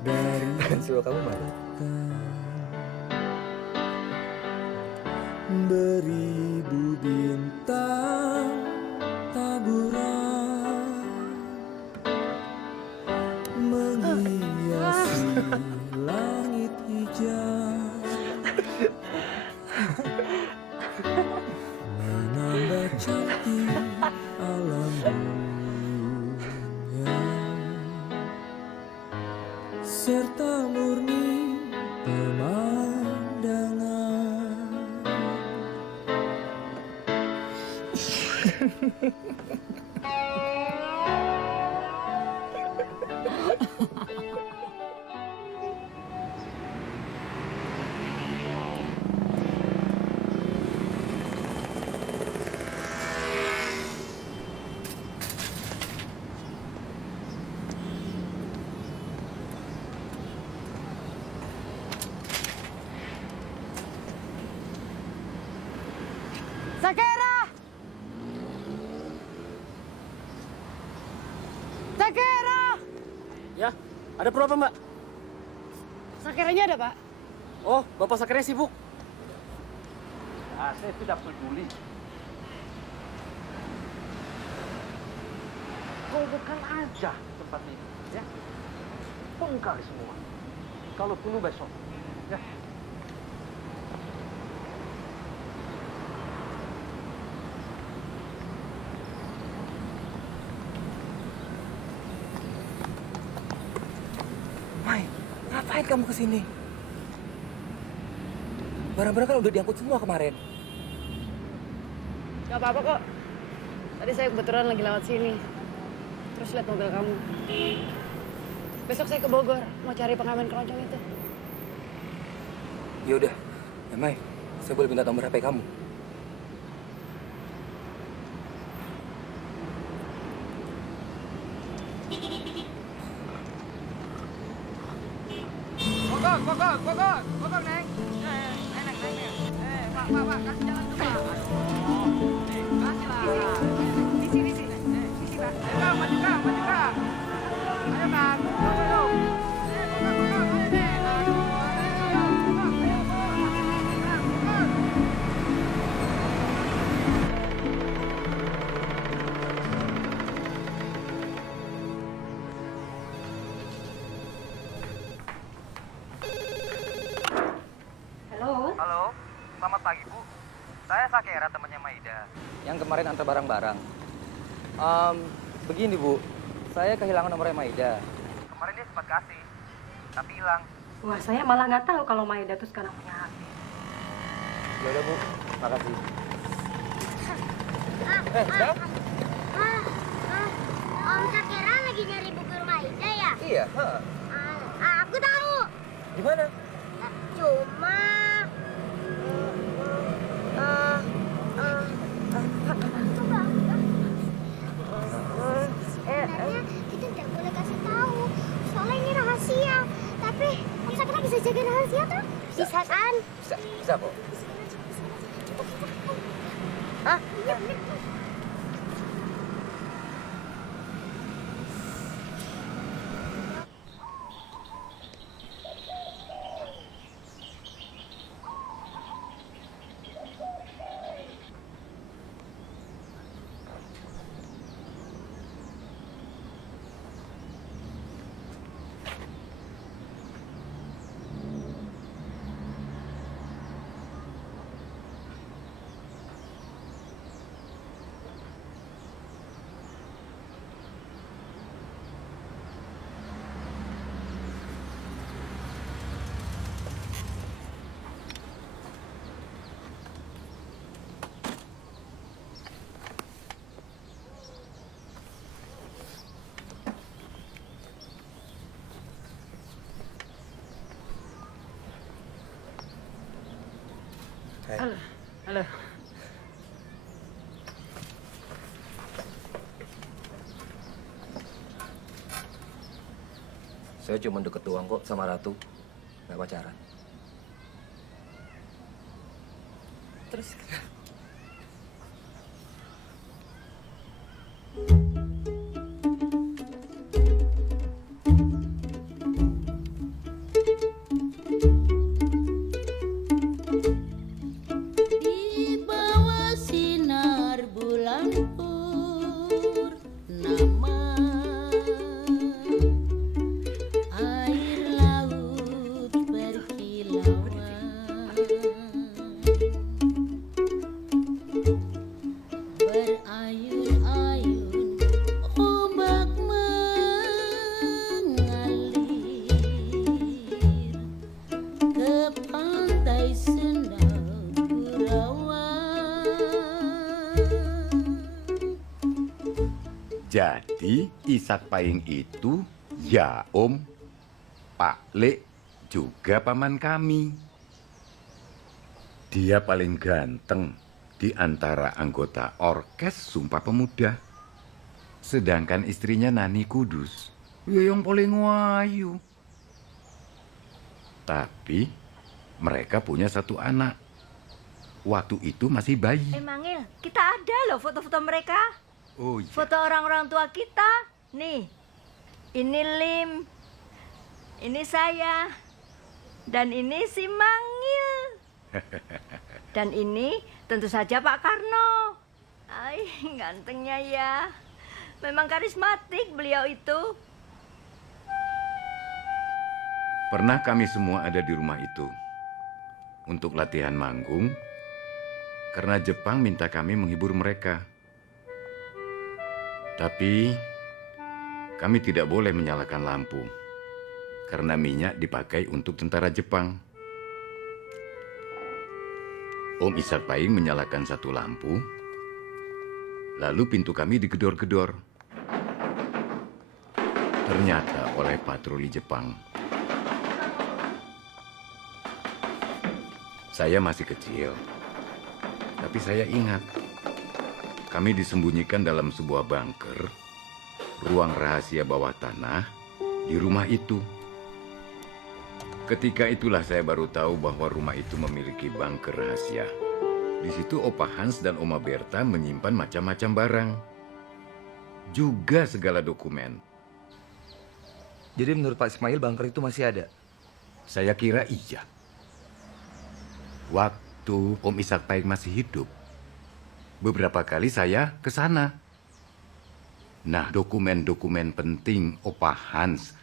dari Suara kamu mana? beribu bintang taburan menghiasi langit hijau, menambah cantik alam dunia, serta murni pemandangan. Sakera! Sakera! Ya, ada perlu apa, Mbak? Sakeranya ada, Pak. Oh, Bapak Sakera sibuk. Nah, saya tidak peduli. Robohkan aja tempat ini, ya. Bongkar semua. Kalau perlu besok, ya. Mai, ngapain kamu kesini? Barang-barang kan udah diangkut semua kemarin. Gak apa-apa kok. Tadi saya kebetulan lagi lewat sini. Terus lihat mobil kamu. Besok saya ke Bogor, mau cari pengamen keroncong itu. Ya udah, ya Mai, saya boleh minta nomor HP kamu? Bogor, Neng. Neng. Pak, kasih jalan tuh, Pak. Nih, kasih lah. Di sini, Pak. Ayo, Kang, maju, Kang. Ayo, Kang. Ayo. Halo, selamat pagi Bu. Saya Sakera, temannya Maida. Yang kemarin antar barang-barang. Begini Bu, saya kehilangan nomornya Maida. Kemarin dia sempat kasih, tapi hilang. Wah, saya malah nggak tahu kalau Maida tuh sekarang punya HP. Ya udah Bu, makasih. Om Sakera lagi nyari buku Maida ya? Iya, Aku tahu. Di mana? Cuma sebenarnya kita tidak boleh kasih tahu, soalnya ini rahasia. Tapi Om Sakera bisa jaga rahasia tuh? Bisa kan? Bisa kok. Hah? Halo. Saya cuma deket doang kok sama Ratu. Nggak pacaran. Terus Di bawah sinar bulan purnama, air laut berkilauan, berayun-ayun ombak mengalir ke pantai Sendau Jadi Ishak Paying itu ya Om, Pak Lek juga paman kami. Dia paling ganteng di antara anggota orkes Sumpah Pemuda. Sedangkan istrinya Nani Kudus, ya yang paling wayu. Tapi mereka punya satu anak, waktu itu masih bayi. Mangil, kita ada loh foto-foto mereka. Oh iya. Foto orang-orang tua kita. Nih, ini Lim, ini saya, dan ini si Mangil. Dan ini tentu saja Pak Karno. Ay, gantengnya ya. Memang karismatik beliau itu. Pernah kami semua ada di rumah itu untuk latihan manggung karena Jepang minta kami menghibur mereka. Tapi kami tidak boleh menyalakan lampu karena minyak dipakai untuk tentara Jepang. Om Ishak Paing menyalakan satu lampu, lalu pintu kami digedor-gedor. Ternyata oleh patroli Jepang. Saya masih kecil, tapi saya ingat kami disembunyikan dalam sebuah bunker, ruang rahasia bawah tanah di rumah itu. Ketika itulah saya baru tahu bahwa rumah itu memiliki bunker rahasia. Di situ Opa Hans dan Oma Berta menyimpan macam-macam barang, juga segala dokumen. Jadi menurut Pak Ismail bunker itu masih ada? Saya kira iya. Waktu Om Ishak Paing masih hidup, beberapa kali saya ke sana. Nah, dokumen-dokumen penting Opa Hans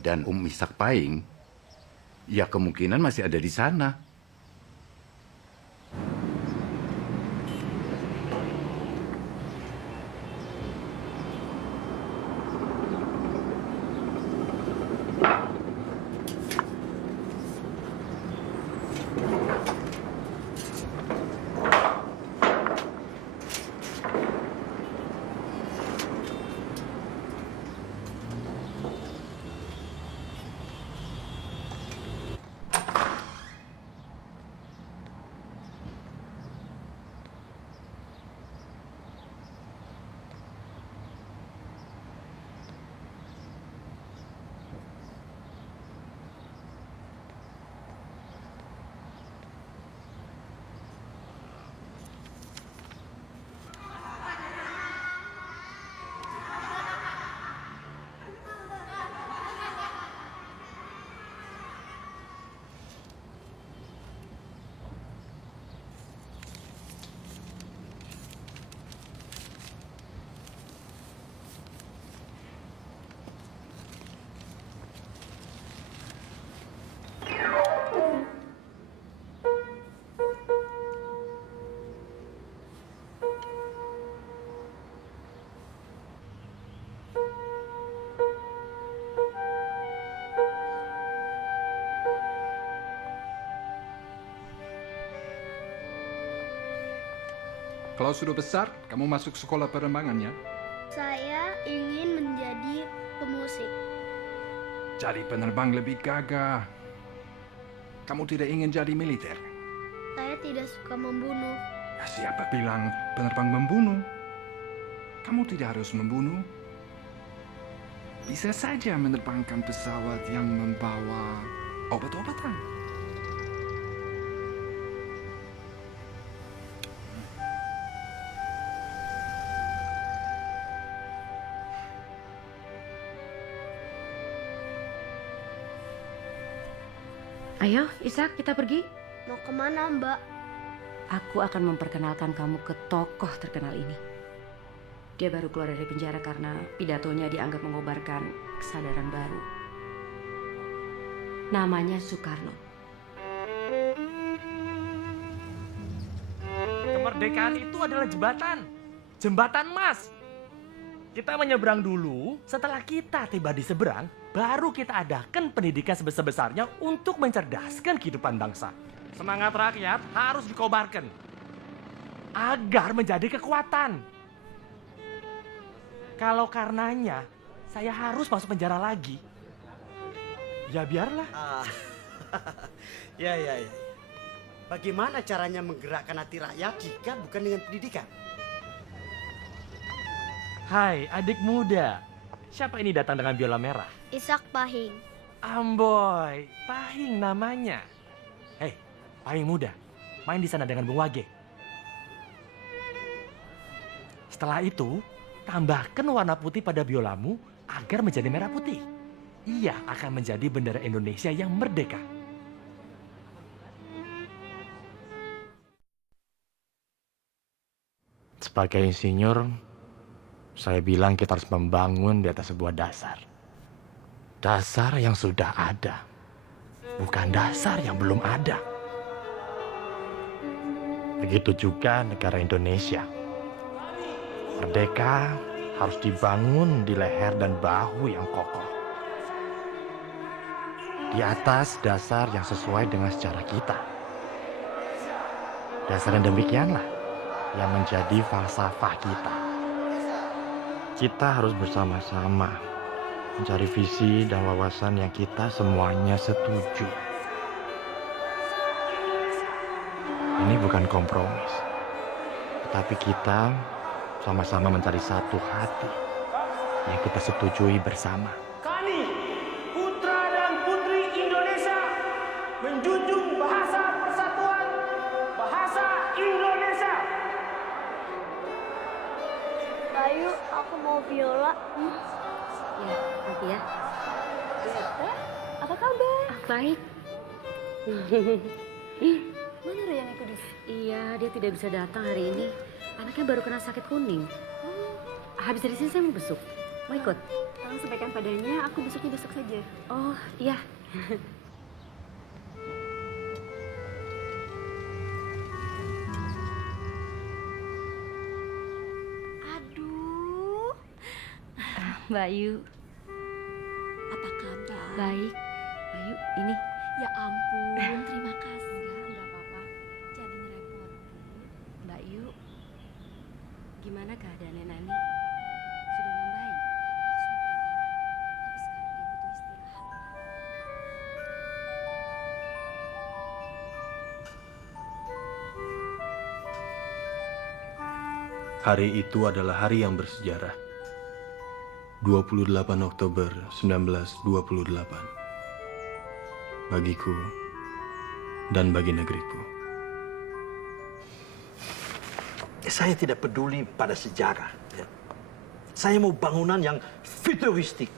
dan Om Ishak Paing, ya kemungkinan masih ada di sana. Kalau sudah besar, kamu masuk sekolah penerbangan ya? Saya ingin menjadi pemusik. Jadi penerbang lebih gagah. Kamu tidak ingin jadi militer? Saya tidak suka membunuh. Ya, siapa bilang penerbang membunuh? Kamu tidak harus membunuh. Bisa saja menerbangkan pesawat yang membawa obat-obatan. Ayo, Ishak, kita pergi. Mau kemana, Mbak? Aku akan memperkenalkan kamu ke tokoh terkenal ini. Dia baru keluar dari penjara karena pidatonya dianggap mengobarkan kesadaran baru. Namanya Soekarno. Kemerdekaan itu adalah jembatan. Jembatan emas. Kita menyeberang dulu, setelah kita tiba di seberang, baru kita adakan pendidikan sebesar-besarnya untuk mencerdaskan kehidupan bangsa. Semangat rakyat harus dikobarkan agar menjadi kekuatan. Kalau karenanya saya harus masuk penjara lagi, ya biarlah. Ya. Bagaimana caranya menggerakkan hati rakyat jika bukan dengan pendidikan? Hai adik muda, siapa ini datang dengan biola merah? Ishak Paing. Amboy, Paing namanya. Hei, Paing muda, main di sana dengan Bung Wage. Setelah itu, tambahkan warna putih pada biolamu agar menjadi merah putih. Ia akan menjadi bendera Indonesia yang merdeka. Sebagai insinyur, saya bilang kita harus membangun di atas sebuah dasar. Dasar yang sudah ada, bukan dasar yang belum ada. Begitu juga negara Indonesia. Merdeka harus dibangun di leher dan bahu yang kokoh. Di atas dasar yang sesuai dengan sejarah kita. Dasar yang demikianlah yang menjadi falsafah kita. Kita harus bersama-sama mencari visi dan wawasan yang kita semuanya setuju. Ini bukan kompromis, tetapi kita sama-sama mencari satu hati yang kita setujui bersama. Kami, putra dan putri Indonesia, menjunjung bahasa persatuan, bahasa Indonesia. Bayu, aku mau biola. Ya, nanti ya. Apa kabar? Baik. Mana Rayani Kudus? Iya, dia tidak bisa datang hari ini. Anaknya baru kena sakit kuning. Habis dari sini saya mau besuk. Mau ikut? Tolong sampaikan padanya, aku besoknya besok saja. Oh, iya. Aduh. Bayu. Apa kabar? Baik. Bayu, ini. Ya ampun, terima kasih. Enggak apa-apa. Jangan ngerepotin. Bayu, gimana keadaan Nani? Sudah membaik? Tapi sekarang dia butuh istirahat. Hari itu adalah hari yang bersejarah. 28 Oktober 1928. Bagiku dan bagi negeriku. Saya tidak peduli pada sejarah. Ya. Saya mau bangunan yang futuristik,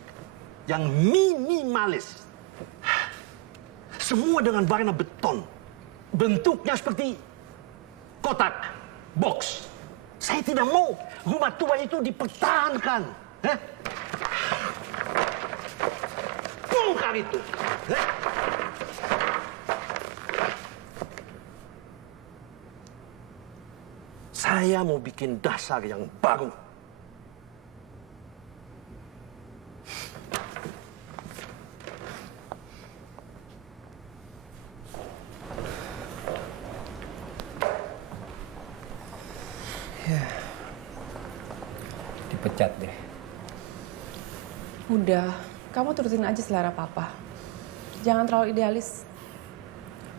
yang minimalis. Semua dengan warna beton. Bentuknya seperti kotak, box. Saya tidak mau rumah tua itu dipertahankan. Bongkar itu. Saya mau bikin dasar yang baru. Dipecat deh. Udah, kamu turutin aja selera papa. Jangan terlalu idealis.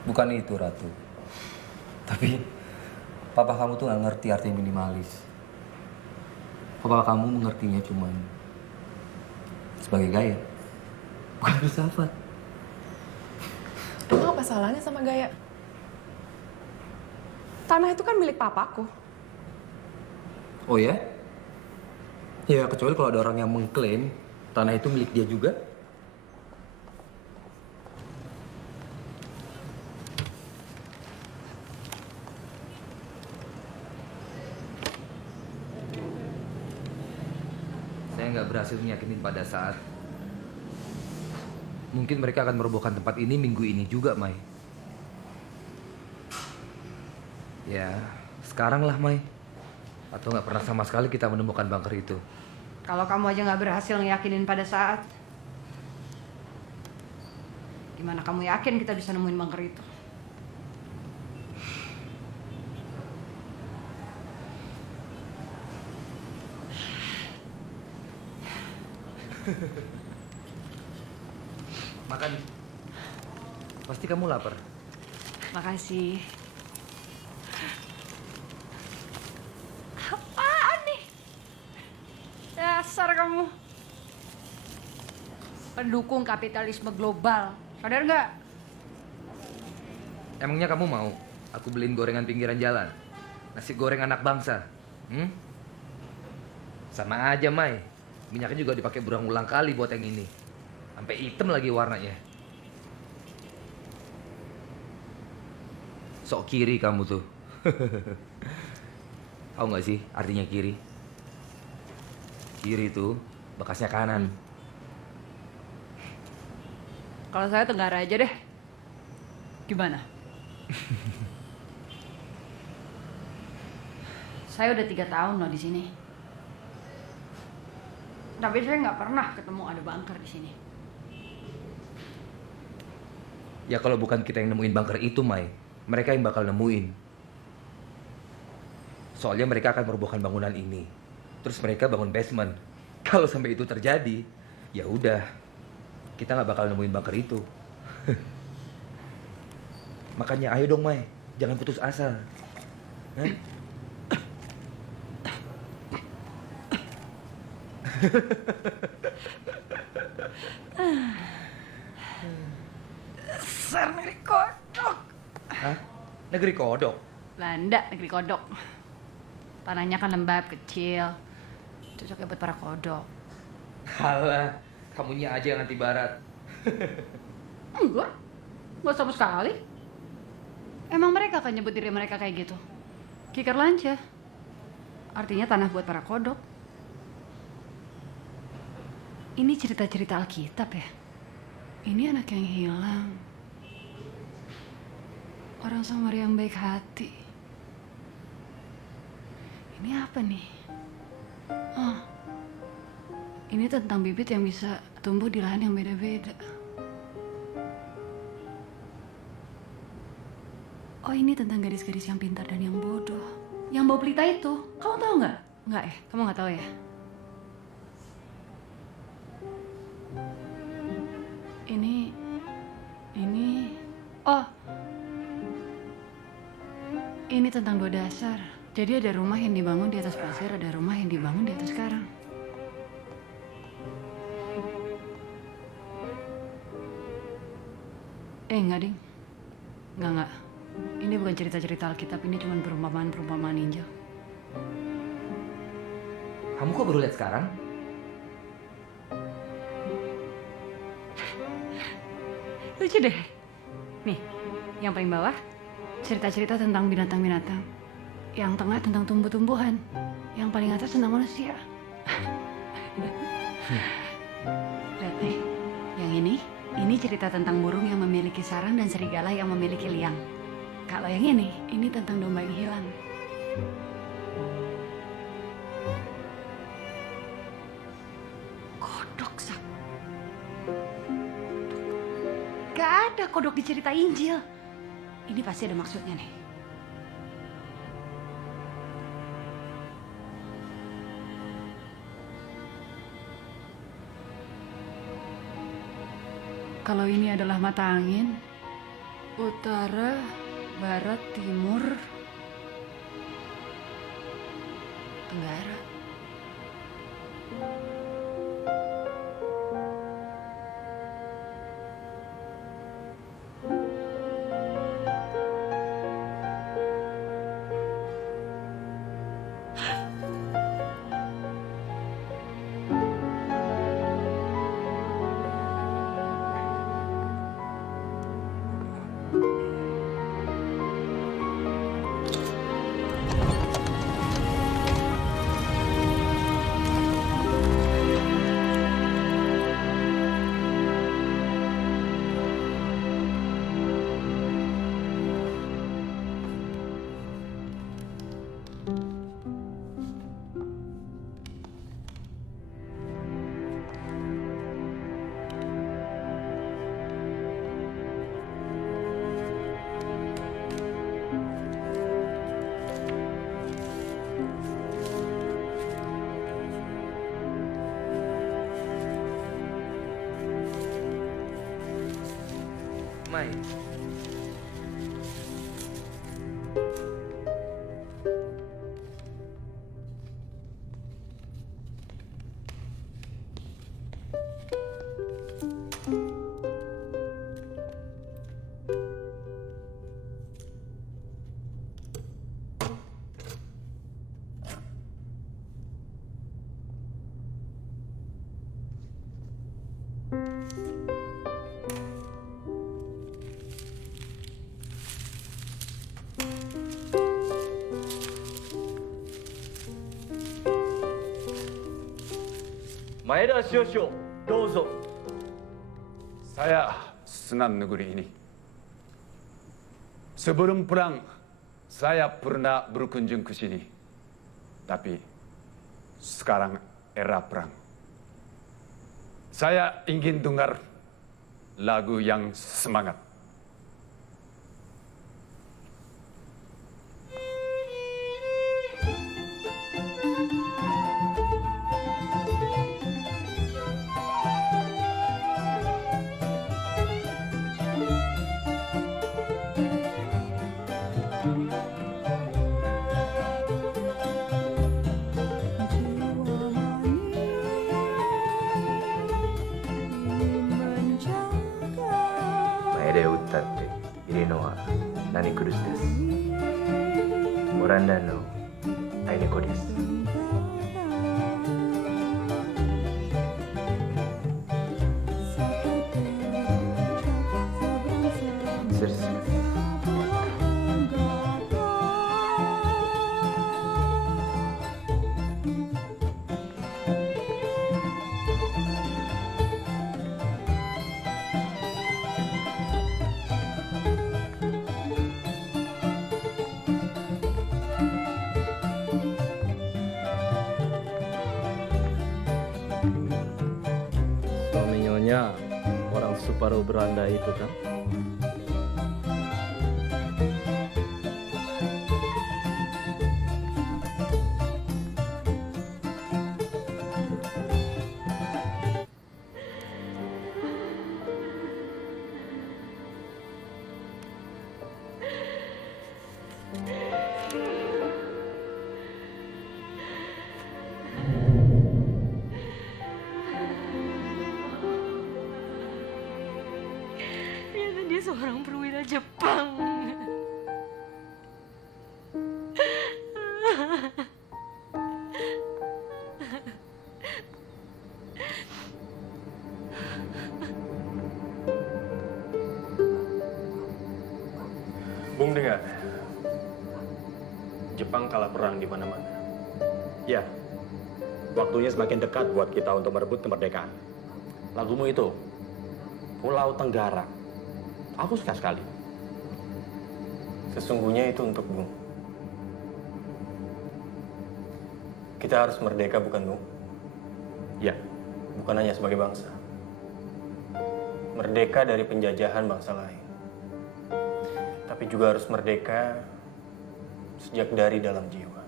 Bukan itu, Ratu. Tapi papa kamu tuh gak ngerti arti minimalis. Papa kamu mengertinya cuma sebagai gaya, bukan filsafat. Emang apa salahnya sama gaya? Tanah itu kan milik papaku. Oh ya? Ya, kecuali kalau ada orang yang mengklaim tanah itu milik dia juga. Saya nggak berhasil meyakinkan pada saat mungkin mereka akan merobohkan tempat ini minggu ini juga, Mai. Ya, sekarang lah, Mai. Atau nggak pernah sama sekali kita menemukan bunker itu. Kalau kamu aja nggak berhasil ngeyakinin pada saat, gimana kamu yakin kita bisa nemuin bunker itu? Makan. Pasti kamu lapar. Makasih. Apaan nih? Dasar kamu. Pendukung kapitalisme global. Sadar nggak? Emangnya kamu mau Aku beliin gorengan pinggiran jalan. Nasi goreng anak bangsa. Sama aja, Mai. Minyaknya juga dipakai berulang-ulang kali buat yang ini. Sampai hitam lagi warnanya. Sok kiri kamu tuh. Tahu nggak sih artinya kiri? Kiri tuh bekasnya kanan. Kalau saya Tenggara aja deh. Gimana? Saya udah 3 tahun loh di sini. Tapi saya nggak pernah ketemu ada bunker di sini. Ya kalau bukan kita yang nemuin bunker itu, Mai, mereka yang bakal nemuin. Soalnya mereka akan merobohkan bangunan ini. Terus mereka bangun basement. Kalau sampai itu terjadi, ya udah, kita nggak bakal nemuin bunker itu. Makanya ayo dong, Mai, jangan putus asa. Hah? Dasar negeri kodok. Hah? Negeri kodok? Belanda, negeri kodok. Tanahnya kan lembab, kecil. Cocoknya buat para kodok. Halah, kamunya aja yang anti barat. Enggak sama sekali. Emang mereka akan nyebut diri mereka kayak gitu? Kiker lanca. Artinya tanah buat para kodok. Ini cerita-cerita Alkitab ya? Ini anak yang hilang. Orang Samaria yang baik hati. Ini apa nih? Oh, ini tentang bibit yang bisa tumbuh di lahan yang beda-beda. Oh, ini tentang gadis-gadis yang pintar dan yang bodoh. Yang bawa pelita itu, kamu tahu nggak? Nggak ya? Kamu nggak tahu ya? Ini tentang 2 dasar. Jadi ada rumah yang dibangun di atas pasir, ada rumah yang dibangun di atas karang. Enggak, Ding. Enggak. Ini bukan cerita-cerita Alkitab, ini cuma perumpamaan-perumpamaan ninja. Kamu kok baru lihat sekarang? Lucu deh. Nih, yang paling bawah cerita-cerita tentang binatang-binatang. Yang tengah tentang tumbuh-tumbuhan. Yang paling atas tentang manusia. Lihat nih, yang ini cerita tentang burung yang memiliki sarang dan serigala yang memiliki liang. Kalau yang ini tentang domba yang hilang. Kodok, Sak. Gak ada kodok di cerita Injil. Ini pasti ada maksudnya nih. Kalau ini adalah mata angin, utara, barat, timur, tenggara. Mai. Maeda Shosho, dozo. Saya senang negeri ini. Sebelum perang, saya pernah berkunjung ke sini. Tapi sekarang era perang. Saya ingin dengar lagu yang semangat. Maeda utatte iru no wa nani kurusu desu. Oranda no Aineko desu. Suaminya orang separuh Belanda itu kan? Ternyata dia seorang perwira Jepang. Bung dengar, Jepang kalah perang di mana-mana. Ya, waktunya semakin dekat buat kita untuk merebut kemerdekaan. Lagumu itu, Pulau Tenggara. Aku suka sekali. Sesungguhnya itu untuk Bung. Kita harus merdeka, bukan Bung? Ya, bukan hanya sebagai bangsa. Merdeka dari penjajahan bangsa lain. Tapi juga harus merdeka sejak dari dalam jiwa.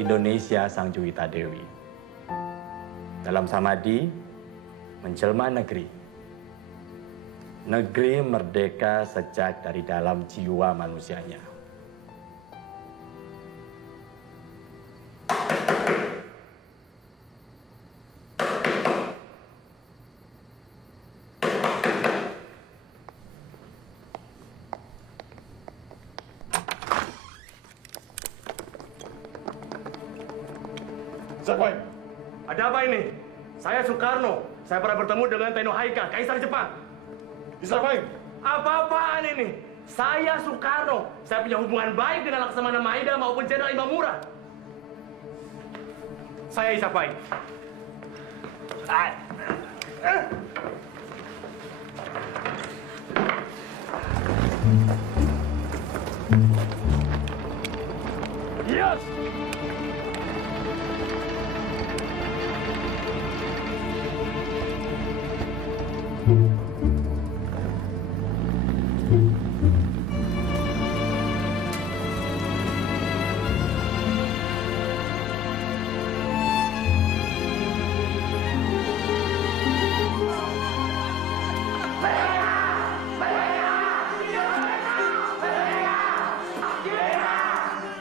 Indonesia Sang Juwita Dewi. Dalam samadhi, menjelma negeri. Negeri merdeka sejak dari dalam jiwa manusianya. Zakwan, ada apa ini? Saya Soekarno. Saya pernah bertemu dengan Tenno Haika, Kaisar Jepang. Zakwan, apa-apaan ini? Saya Soekarno. Saya punya hubungan baik dengan Laksamana Maeda maupun Jenderal Imamura. Saya Isapai. Yes!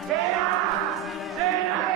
Jaya!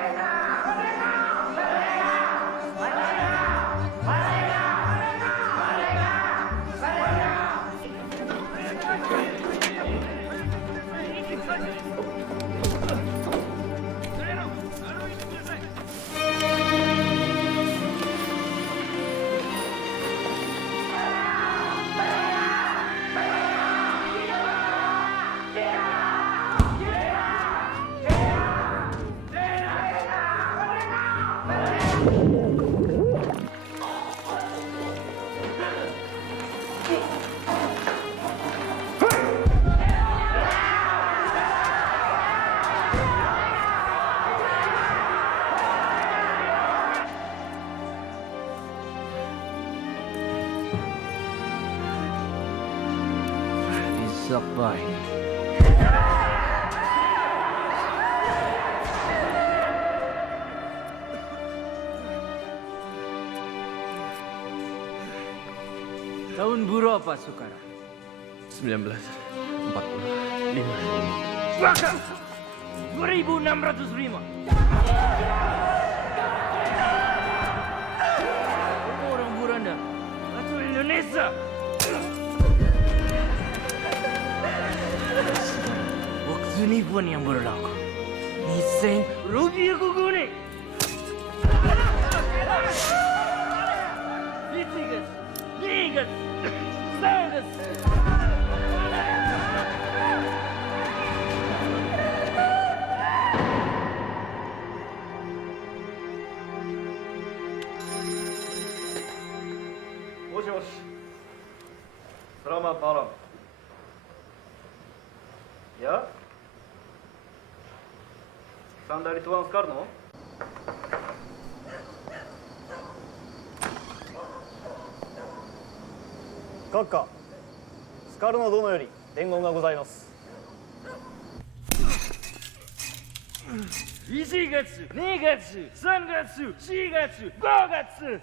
Isak Pahing. Tahun berapa, Sukara? 1945. Bakal 2605. Orang Buranda atau Indonesia? Waktu ini pun yang berlaku. Niseng rugi aku guni. Ditigas, digas, sangas. Selamat malam. Ya? Pesan dari Tuan Soekarno? Kakak, Soekarno殿より伝言がございます。1月、2月、3月、4月、5月。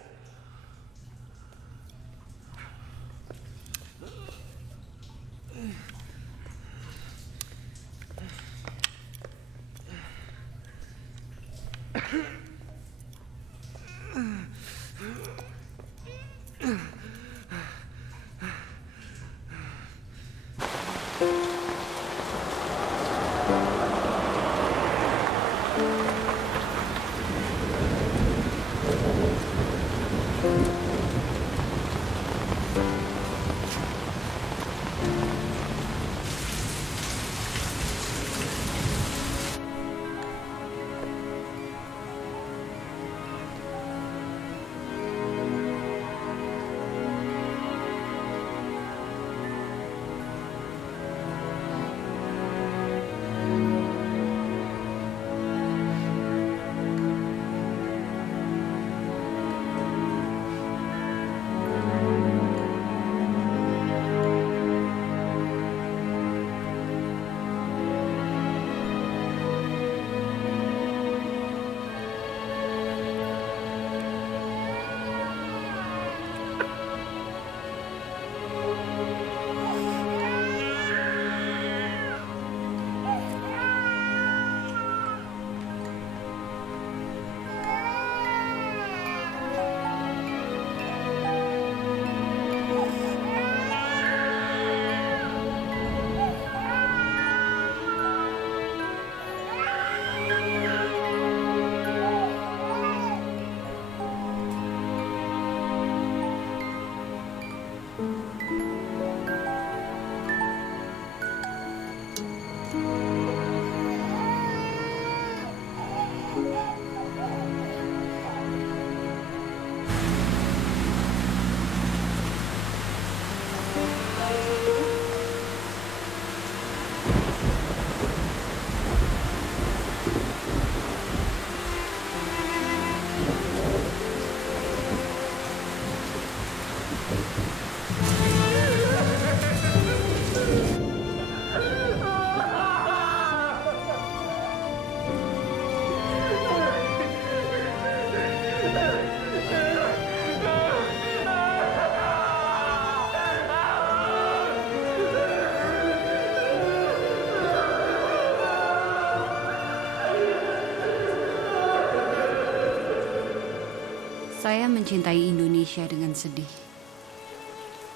Saya mencintai Indonesia dengan sedih.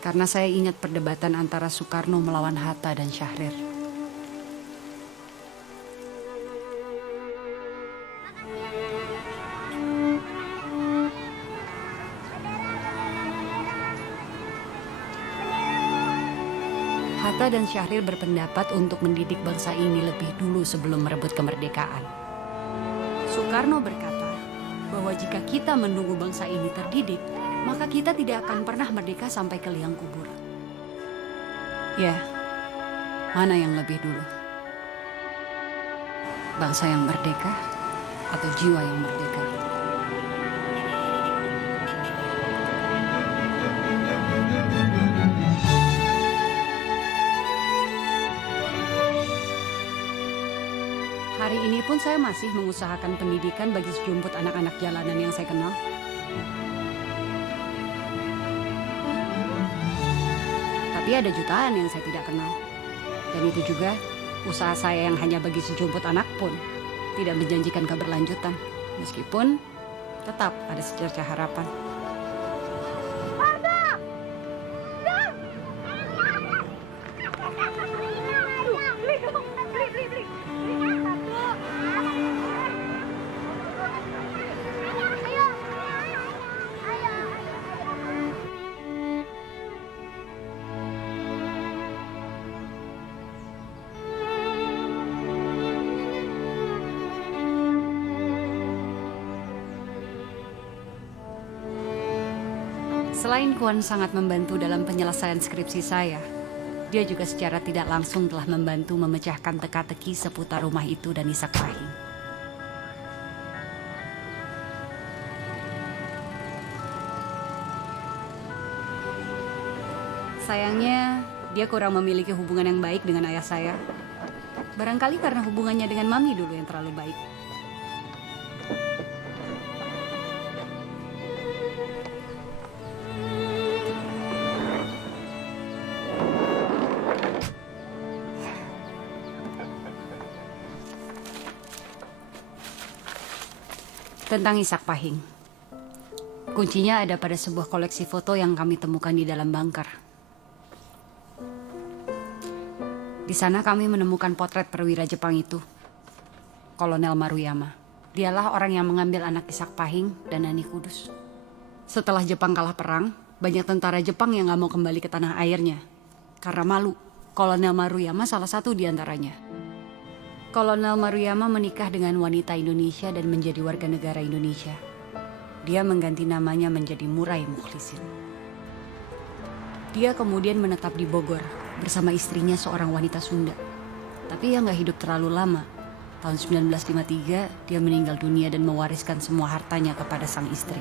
Karena saya ingat perdebatan antara Soekarno melawan Hatta dan Syahrir. Hatta dan Syahrir berpendapat untuk mendidik bangsa ini lebih dulu sebelum merebut kemerdekaan. Soekarno berkata bahwa jika kita menunggu bangsa ini terdidik, maka kita tidak akan pernah merdeka sampai ke liang kubur. Ya, mana yang lebih dulu? Bangsa yang merdeka atau jiwa yang merdeka? Meskipun saya masih mengusahakan pendidikan bagi sejumput anak-anak jalanan yang saya kenal. Tapi ada jutaan yang saya tidak kenal. Dan itu juga usaha saya yang hanya bagi sejumput anak pun tidak menjanjikan keberlanjutan. Meskipun tetap ada secercah harapan. Selain Kuan sangat membantu dalam penyelesaian skripsi saya, dia juga secara tidak langsung telah membantu memecahkan teka-teki seputar rumah itu dan Ishak Pahing. Sayangnya, dia kurang memiliki hubungan yang baik dengan ayah saya. Barangkali karena hubungannya dengan Mami dulu yang terlalu baik. Tentang Ishak Pahing. Kuncinya ada pada sebuah koleksi foto yang kami temukan di dalam bunker. Di sana kami menemukan potret perwira Jepang itu, Kolonel Maruyama. Dialah orang yang mengambil anak Ishak Pahing dan Nani Kudus. Setelah Jepang kalah perang, banyak tentara Jepang yang gak mau kembali ke tanah airnya. Karena malu, Kolonel Maruyama salah satu di antaranya. Kolonel Maruyama menikah dengan wanita Indonesia dan menjadi warga negara Indonesia. Dia mengganti namanya menjadi Murai Mukhlisin. Dia kemudian menetap di Bogor bersama istrinya seorang wanita Sunda. Tapi ia nggak hidup terlalu lama. Tahun 1953 dia meninggal dunia dan mewariskan semua hartanya kepada sang istri.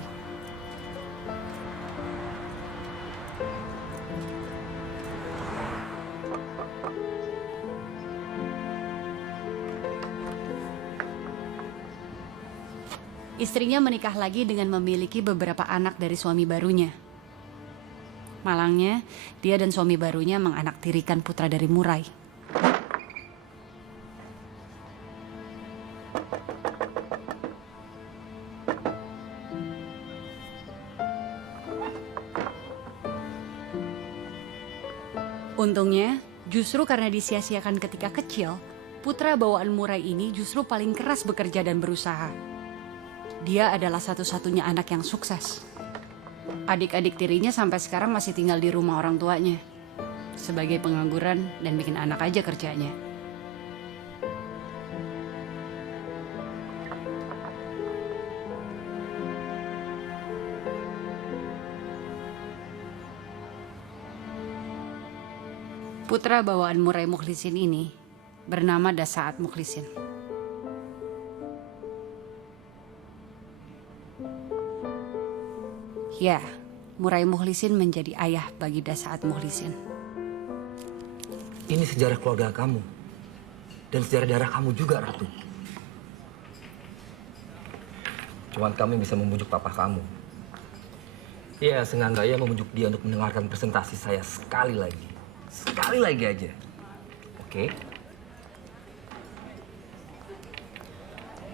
Istrinya menikah lagi dengan memiliki beberapa anak dari suami barunya. Malangnya, dia dan suami barunya menganaktirikan putra dari Murai. Untungnya, justru karena disia-siakan ketika kecil, putra bawaan Murai ini justru paling keras bekerja dan berusaha. Dia adalah satu-satunya anak yang sukses. Adik-adik tirinya sampai sekarang masih tinggal di rumah orang tuanya. Sebagai pengangguran dan bikin anak aja kerjanya. Putra bawaan Murai Mukhlisin ini bernama Dasaat Mukhlisin. Ya, Murai Mukhlisin menjadi ayah bagi Dasaat Mukhlisin. Ini sejarah keluarga kamu. Dan sejarah darah kamu juga, Ratu. Cuman kami bisa membujuk papa kamu. Ya, sengaja membujuk dia untuk mendengarkan presentasi saya sekali lagi. Sekali lagi aja. Oke?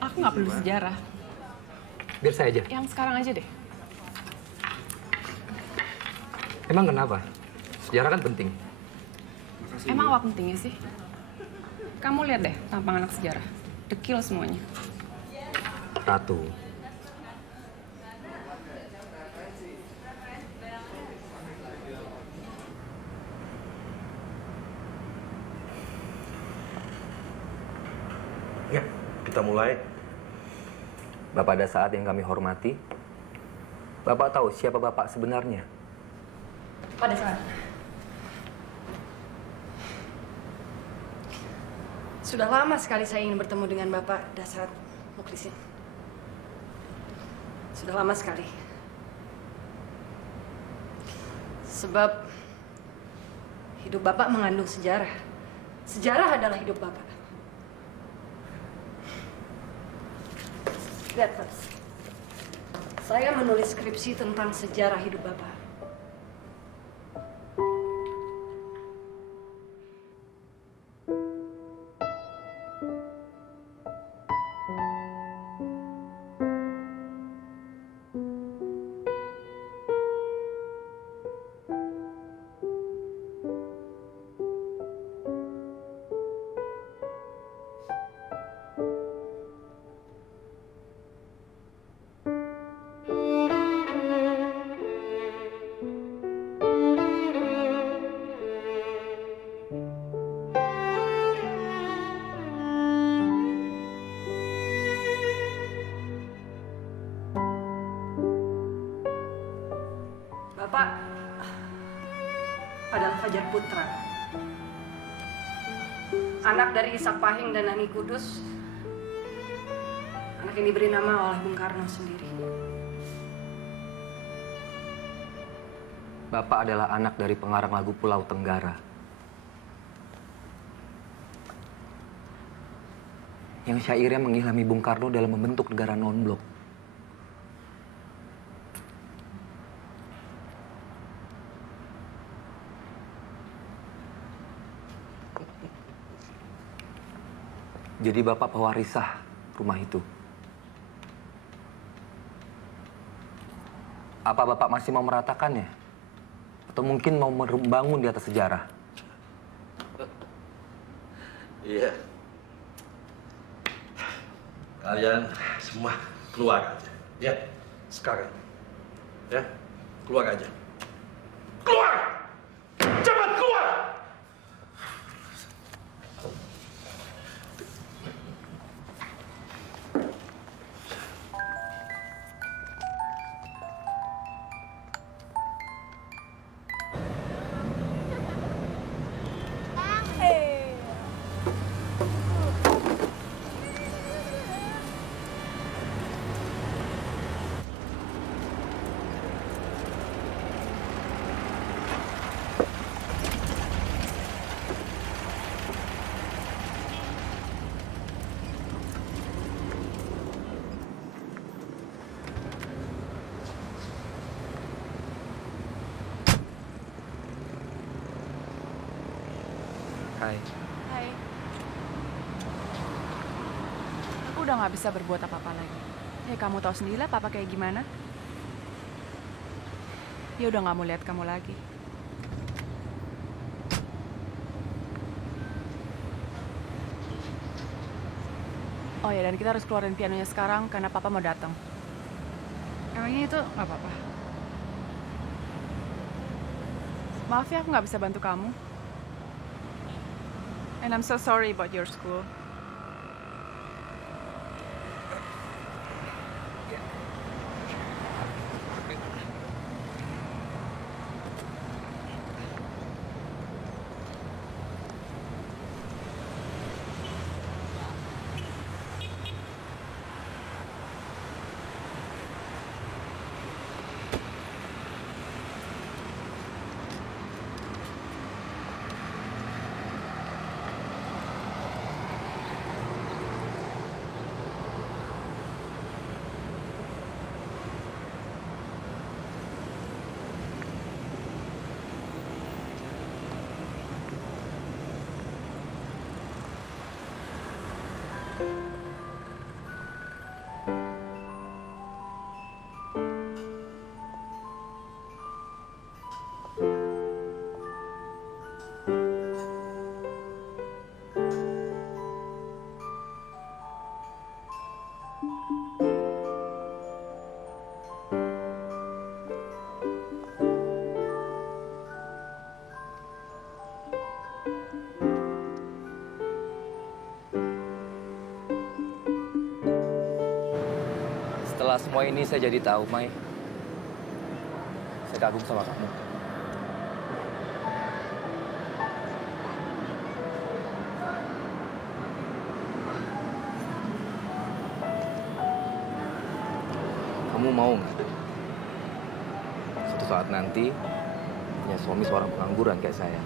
Aku nggak perlu sejarah. Biar saya aja. Yang sekarang aja deh. Emang kenapa? Sejarah kan penting. Emang apa pentingnya sih? Kamu lihat deh tampang anak sejarah. Dekil semuanya. Ratu. Ya, kita mulai. Bapak Dasaat yang kami hormati. Bapak tahu siapa Bapak sebenarnya? Pada saat sudah lama sekali saya ingin bertemu dengan Bapak Dasaat Mukhlisin. Sudah lama sekali. Sebab hidup Bapak mengandung sejarah. Sejarah adalah hidup Bapak. Lihat, Mas. Saya menulis skripsi tentang sejarah hidup Bapak. Bapak adalah Fajar Putra, anak dari Ishak Pahing dan Ani Kudus, anak yang diberi nama oleh Bung Karno sendiri. Bapak adalah anak dari pengarang lagu Pulau Tenggara yang syairnya mengilhami Bung Karno dalam membentuk negara non-blok. Jadi Bapak pewarisah rumah itu. Apa Bapak masih mau meratakannya? Atau mungkin mau membangun di atas sejarah? Iya. Kalian semua keluar aja. Ya, sekarang. Ya, keluar aja. Keluar! Cepat keluar! Hai. Hai. Aku udah gak bisa berbuat apa-apa lagi. Ya kamu tahu sendirilah papa kayak gimana. Dia udah gak mau lihat kamu lagi. Oh ya, dan kita harus keluarin pianonya sekarang karena papa mau datang. Emangnya itu gak apa-apa? Maaf ya, aku gak bisa bantu kamu. And I'm so sorry about your school. Setelah semua ini saya jadi tahu, Mai. Saya kagum sama kamu. Kamu mau nggak? Suatu saat nanti punya suami seorang pengangguran kayak saya.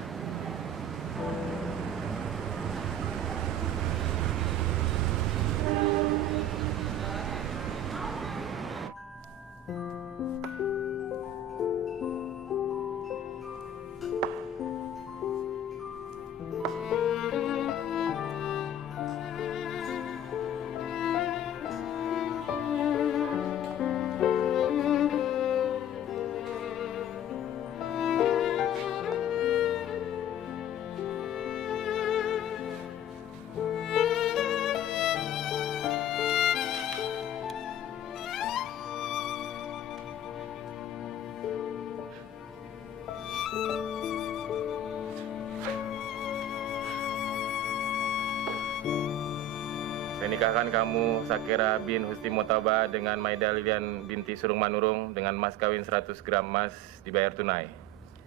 Saya nikahkan kamu, Sakira bin Husni Motaba, dengan Maida Lilian binti Surung Manurung dengan mas kawin 100 gram emas dibayar tunai.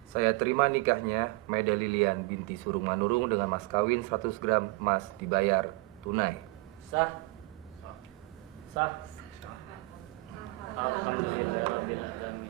Saya terima nikahnya Maida Lilian binti Surung Manurung dengan mas kawin 100 gram emas dibayar tunai. Sah. Sah. Alhamdulillahirabbil alamin.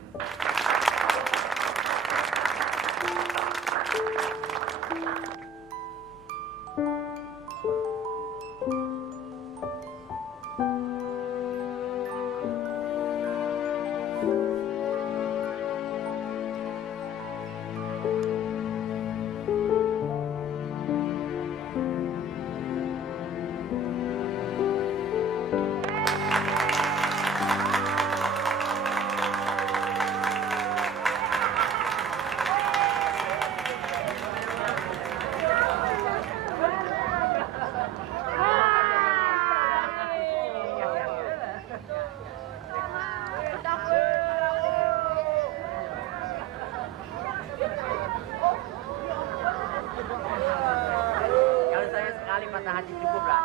Kalau saya sekali patah hati cukup lah.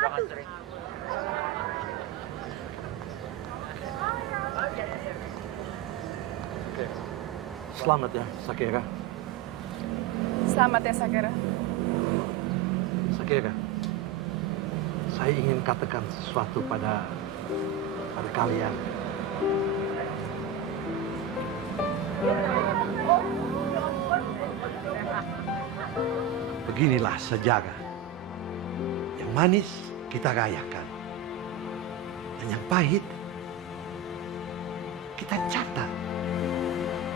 Jangan sering. Selamat ya, Sakira. Selamat ya, Sakira. Sakira, saya ingin katakan sesuatu pada kalian. Beginilah sejaga. Yang manis kita rayakan. Dan yang pahit kita catat.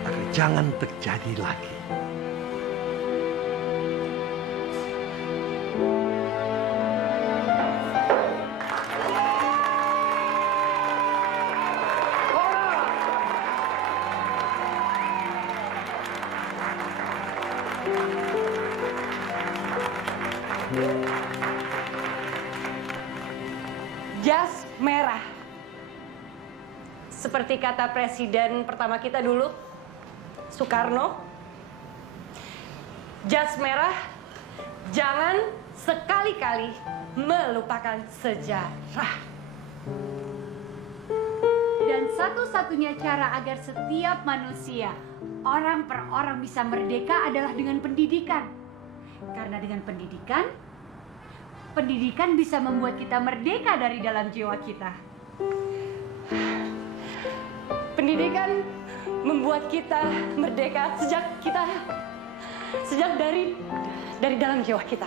Agar jangan terjadi lagi. Jas merah. Seperti kata presiden pertama kita dulu, Soekarno. Jas merah, jangan sekali-kali melupakan sejarah. Dan satu-satunya cara agar setiap manusia, orang per orang bisa merdeka adalah dengan pendidikan. Karena dengan pendidikan bisa membuat kita merdeka dari dalam jiwa kita. Pendidikan membuat kita merdeka sejak dari dalam jiwa kita.